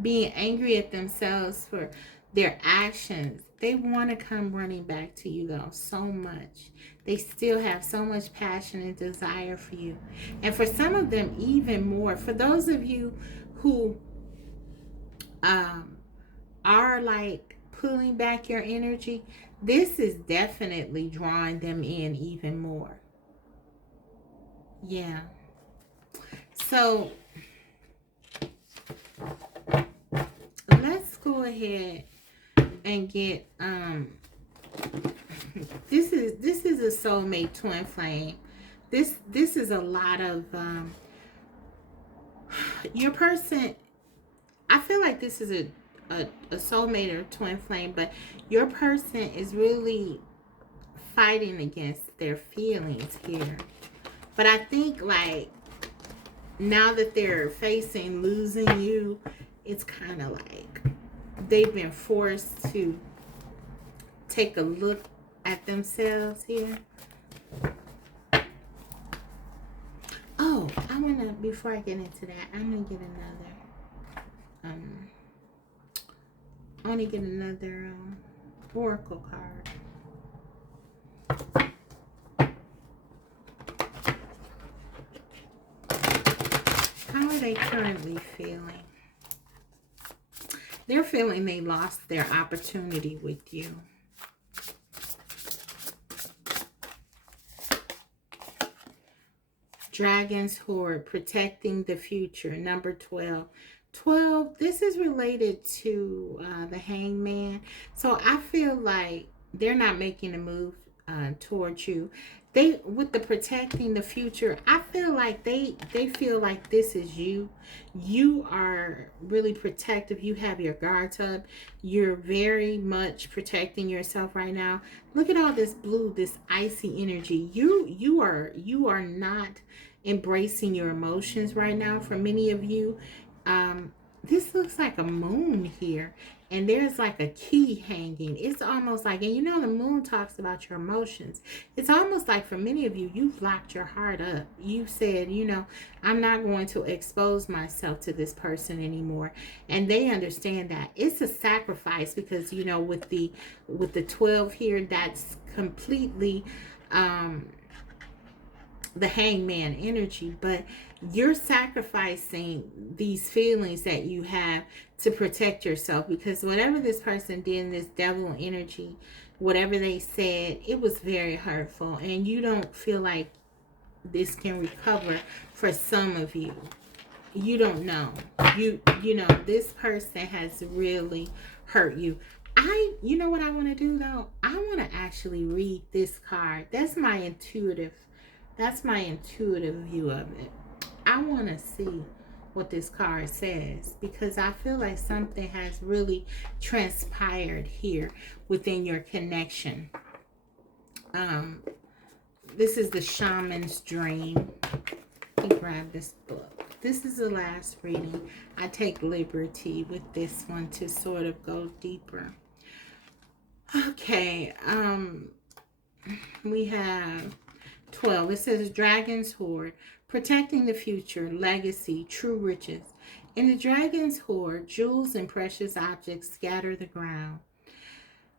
being angry at themselves for their actions. They want to come running back to you though so much. They still have so much passion and desire for you. And for some of them even more. For those of you who are like pulling back your energy, this is definitely drawing them in even more. Yeah. So let's go ahead and get this is a soulmate twin flame. This is a lot of your person. I feel like this is a soulmate or twin flame, but your person is really fighting against their feelings here. But I think like now that they're facing losing you, it's kind of like they've been forced to take a look at themselves here. Oh, I want to, before I get into that, I'm going to get another oracle card. How are they currently feeling? They're feeling they lost their opportunity with you. Dragon's Horde, protecting the future, number 12. 12, this is related to the hangman. So I feel like they're not making a move towards you. They, with the protecting the future, I feel like they feel like this is you. You are really protective. You have your guards up. You're very much protecting yourself right now. Look at all this blue, this icy energy. You are not embracing your emotions right now. For many of you, this looks like a moon here, and there's like a key hanging. It's almost like, and you know the moon talks about your emotions. It's almost like for many of you, you've locked your heart up. You've said, you know, I'm not going to expose myself to this person anymore. And they understand that. It's a sacrifice because, you know, with the 12 here, that's completely the hangman energy, but you're sacrificing these feelings that you have to protect yourself, because whatever this person did in this devil energy, whatever they said, it was very hurtful, and you don't feel like this can recover. For some of you, you don't know, you know this person has really hurt you. You know what I want to do though, I want to actually read this card. That's my intuitive view of it. I want to see what this card says, because I feel like something has really transpired here within your connection. This is the Shaman's Dream. Let me grab this book. This is the last reading. I take liberty with this one to sort of go deeper. Okay, we have 12. It says Dragon's Horde, protecting the future, legacy, true riches. In the Dragon's Horde, jewels and precious objects scatter the ground,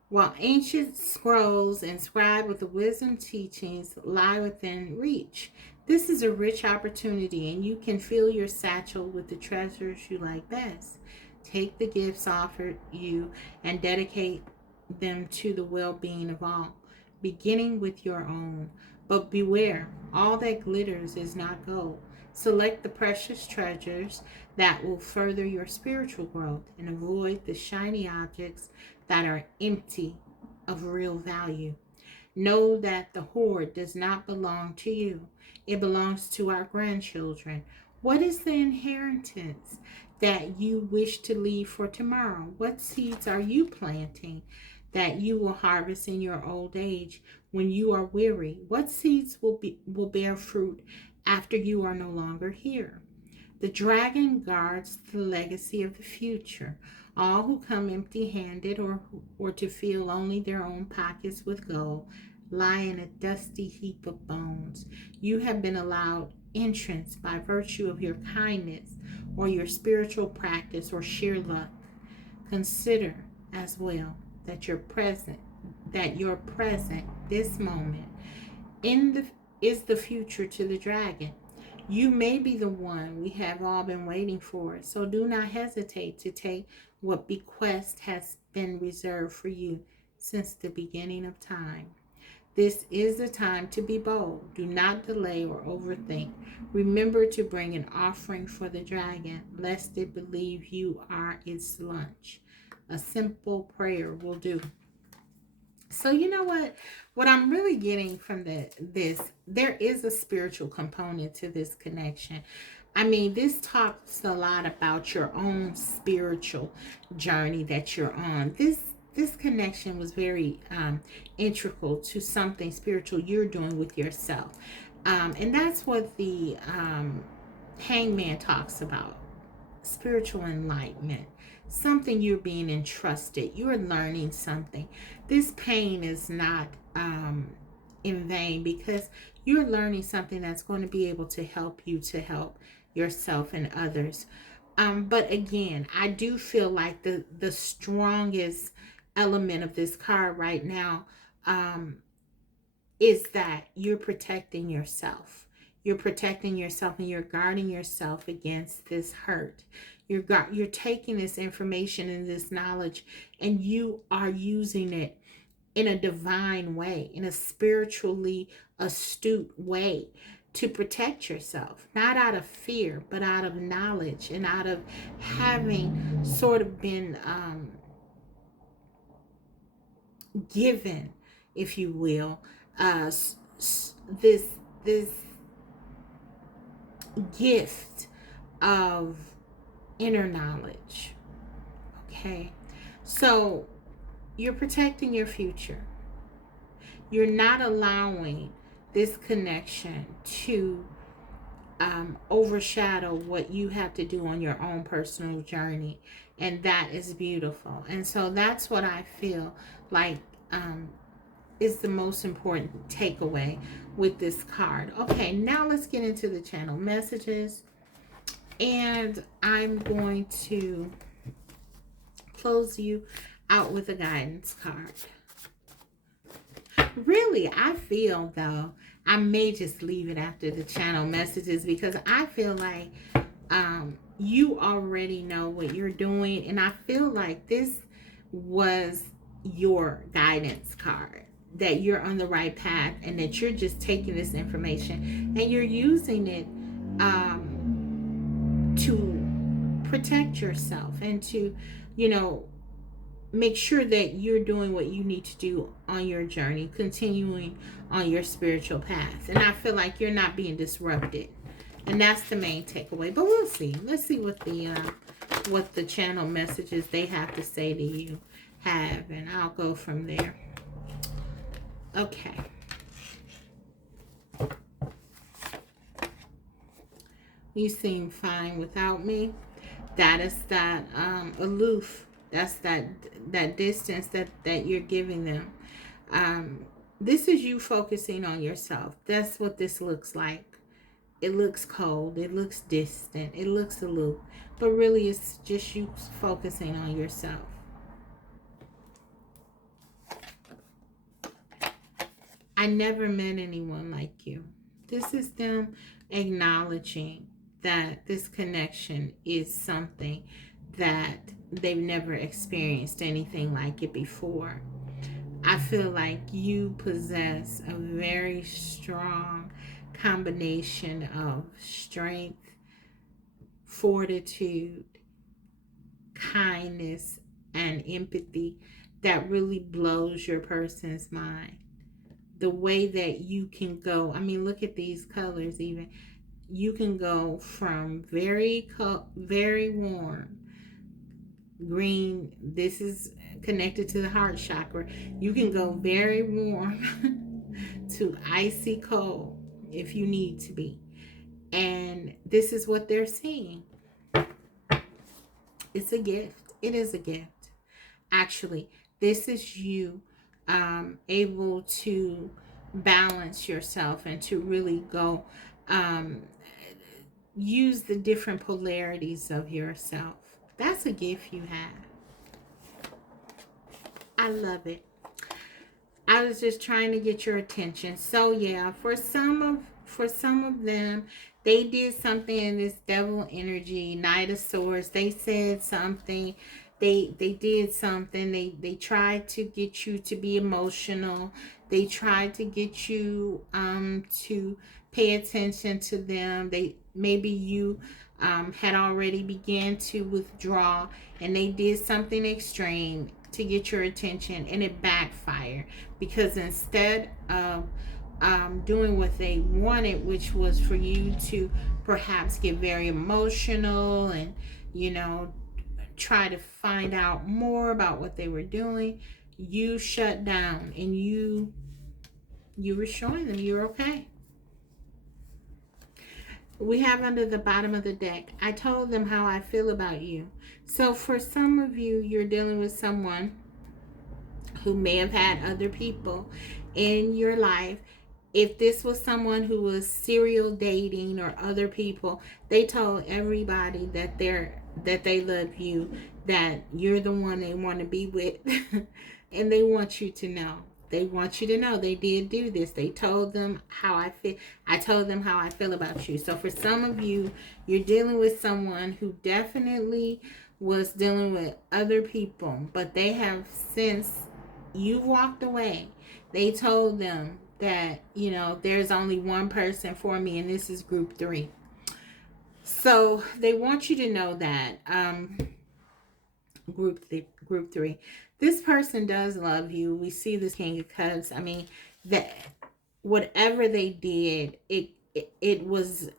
while ancient scrolls inscribed with the wisdom teachings lie within reach. This is a rich opportunity, and you can fill your satchel with the treasures you like best. Take the gifts offered you and dedicate them to the well-being of all, beginning with your own. But beware, all that glitters is not gold. Select the precious treasures that will further your spiritual growth, and avoid the shiny objects that are empty of real value. Know that the hoard does not belong to you. It belongs to our grandchildren. What is the inheritance that you wish to leave for tomorrow? What seeds are you planting that you will harvest in your old age when you are weary? What seeds will bear fruit after you are no longer here? The dragon guards the legacy of the future. All who come empty-handed or to fill only their own pockets with gold lie in a dusty heap of bones. You have been allowed entrance by virtue of your kindness or your spiritual practice or sheer luck. Consider as well that your present, this moment, is the future to the dragon. You may be the one we have all been waiting for, so do not hesitate to take what bequest has been reserved for you since the beginning of time. This is the time to be bold. Do not delay or overthink. Remember to bring an offering for the dragon, lest it believe you are its lunch. A simple prayer will do. So you know what I'm really getting from this, there is a spiritual component to this connection. I mean, this talks a lot about your own spiritual journey that you're on. This connection was very integral to something spiritual you're doing with yourself. And that's what the hangman talks about. Spiritual enlightenment. Something you're being entrusted. You're learning something. This pain is not in vain, because you're learning something that's going to be able to help you to help yourself and others. But again, I do feel like the strongest element of this card right now is that you're protecting yourself. You're protecting yourself and you're guarding yourself against this hurt. You're taking this information and this knowledge, and you are using it in a divine way, in a spiritually astute way, to protect yourself, not out of fear, but out of knowledge and out of having sort of been given, if you will, this gift of inner knowledge. Okay, so you're protecting your future. You're not allowing this connection to overshadow what you have to do on your own personal journey, and that is beautiful. And so that's what I feel like is the most important takeaway with this card. Okay, now let's get into the channel messages, and I'm going to close you out with a guidance card. Really, I feel though I may just leave it after the channel messages, because I feel like you already know what you're doing, and I feel like this was your guidance card, that you're on the right path and that you're just taking this information and you're using it to protect yourself and to, you know, make sure that you're doing what you need to do on your journey, continuing on your spiritual path. And I feel like you're not being disrupted, and that's the main takeaway. But we'll see. Let's see what the channel messages they have to say to you have, and I'll go from there. Okay. You seem fine without me. That is that aloof. That's that distance that you're giving them. This is you focusing on yourself. That's what this looks like. It looks cold. It looks distant. It looks aloof. But really, it's just you focusing on yourself. I never met anyone like you. This is them acknowledging that this connection is something that they've never experienced anything like it before. I feel like you possess a very strong combination of strength, fortitude, kindness, and empathy that really blows your person's mind. The way that you can go, I mean, look at these colors even. You can go from very warm green, this is connected to the heart chakra. You can go very warm to icy cold if you need to be. And this is what they're seeing. It's a gift. It is a gift. Actually, this is you able to balance yourself and to really go um, use the different polarities of yourself. That's a gift you have. I love it. I was just trying to get your attention. So yeah, for some of them, they did something in this devil energy, Knight of Swords. They said something. They did something. They tried to get you to be emotional. They tried to get you to pay attention to them. They maybe you had already began to withdraw, and they did something extreme to get your attention, and it backfired, because instead of doing what they wanted, which was for you to perhaps get very emotional and, you know, try to find out more about what they were doing, you shut down and you were showing them you're okay. We have under the bottom of the deck, I told them how I feel about you. So for some of you, you're dealing with someone who may have had other people in your life. If this was someone who was serial dating or other people, they told everybody that they love you, that you're the one they want to be with. And they want you to know. They want you to know they did do this. They told them how I feel. I told them how I feel about you. So for some of you, you're dealing with someone who definitely was dealing with other people, but they have, since you walked away, they told them that, you know, there's only one person for me, and this is group 3. So they want you to know that group 3, this person does love you. We see this King of Cups. I mean, that whatever they did, it was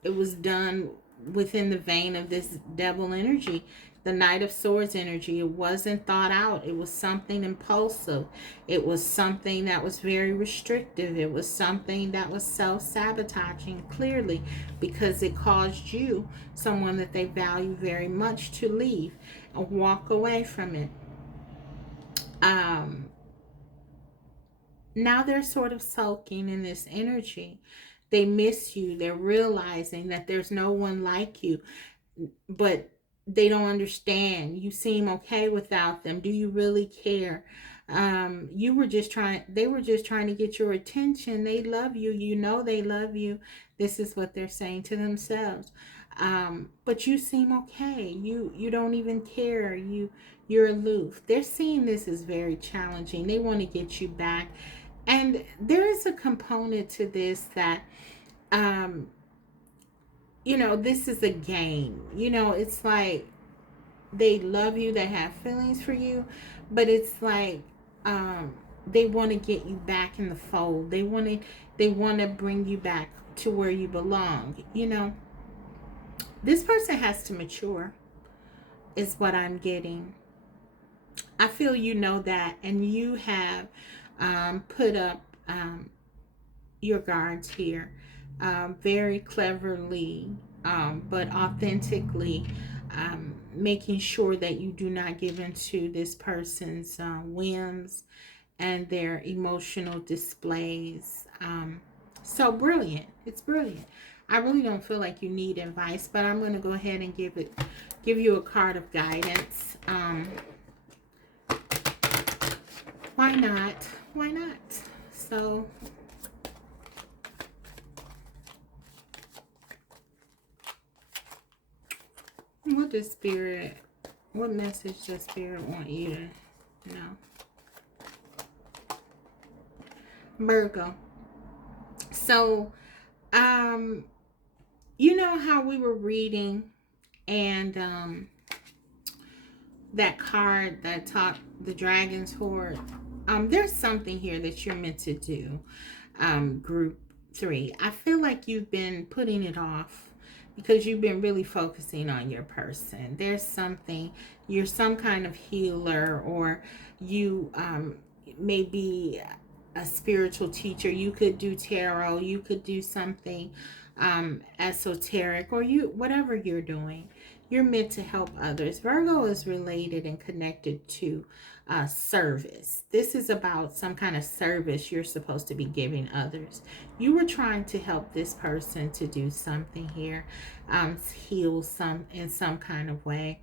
done within the vein of this devil energy, the Knight of Swords energy. It wasn't thought out. It was something impulsive. It was something that was very restrictive. It was something that was self-sabotaging, clearly, because it caused you, someone that they value very much, to leave and walk away from it. Now they're sort of sulking in this energy. They miss you. They're realizing that there's no one like you, but they don't understand. You seem okay without them. Do you really care? They were just trying to get your attention. They love you. You know they love you. This is what they're saying to themselves. But you seem okay. You don't even care. You're aloof. They're seeing this as very challenging. They want to get you back. And there is a component to this that you know, this is a game. You know, it's like they love you, they have feelings for you, but it's like they want to get you back in the fold. They want to bring you back to where you belong. You know, this person has to mature, is what I'm getting. I feel you know that, and you have put up your guards here very cleverly, but authentically, making sure that you do not give into this person's whims and their emotional displays. So brilliant. It's brilliant. I really don't feel like you need advice, but I'm going to go ahead and give you a card of guidance. Why not? Why not? So what message does Spirit want you to know? Virgo. So, you know how we were reading, and that card that talked, the Dragon's Hoard. There's something here that you're meant to do. Group 3. I feel like you've been putting it off because you've been really focusing on your person. There's something, you're some kind of healer, or you may be a spiritual teacher. You could do tarot. You could do something esoteric, or you whatever you're doing. You're meant to help others. Virgo is related and connected to service. This is about some kind of service you're supposed to be giving others. You were trying to help this person to do something here, heal some in some kind of way.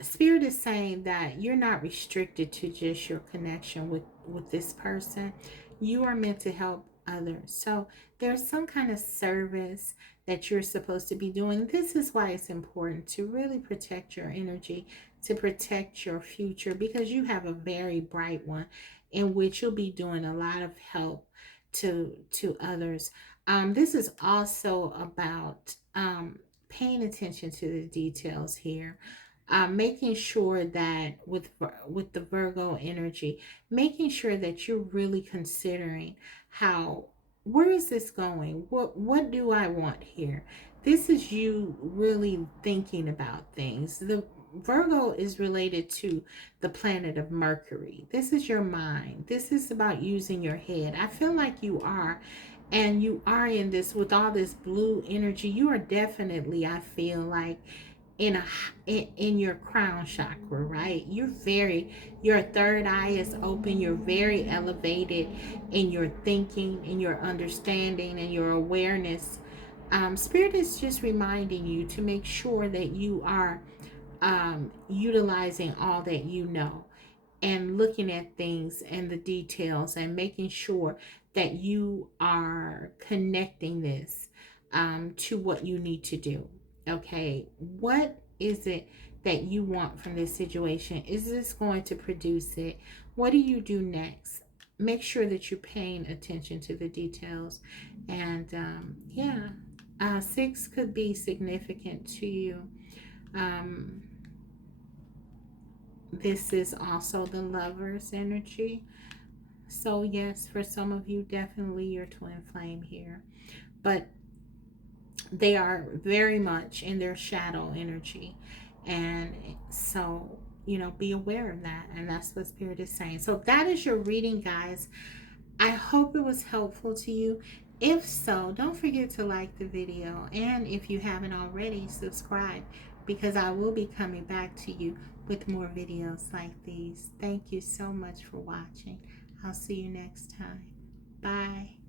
Spirit is saying that you're not restricted to just your connection with this person. You are meant to help others. So there's some kind of service that you're supposed to be doing. This is why it's important to really protect your energy, to protect your future, because you have a very bright one in which you'll be doing a lot of help to others. This is also about paying attention to the details here, making sure that with the Virgo energy, making sure that you're really considering how, where is this going? What do I want here? This is you really thinking about things. The Virgo is related to the planet of Mercury. This is your mind. This is about using your head. I feel like you are, and you are in this with all this blue energy. You are definitely, I feel like, in a in your crown chakra, right? Your third eye is open. You're very elevated in your thinking, in your understanding, and your awareness. Spirit is just reminding you to make sure that you are utilizing all that you know, and looking at things and the details, and making sure that you are connecting this to what you need to do. Okay, what is it that you want from this situation? Is this going to produce it? What do you do next? Make sure that you're paying attention to the details. And yeah, six could be significant to you. Um, this is also the Lover's energy. So yes, for some of you, definitely your twin flame here. But they are very much in their shadow energy. And so, be aware of that. And that's what Spirit is saying. So that is your reading, guys. I hope it was helpful to you. If so, don't forget to like the video. And if you haven't already, subscribe, because I will be coming back to you with more videos like these. Thank you so much for watching. I'll see you next time. Bye.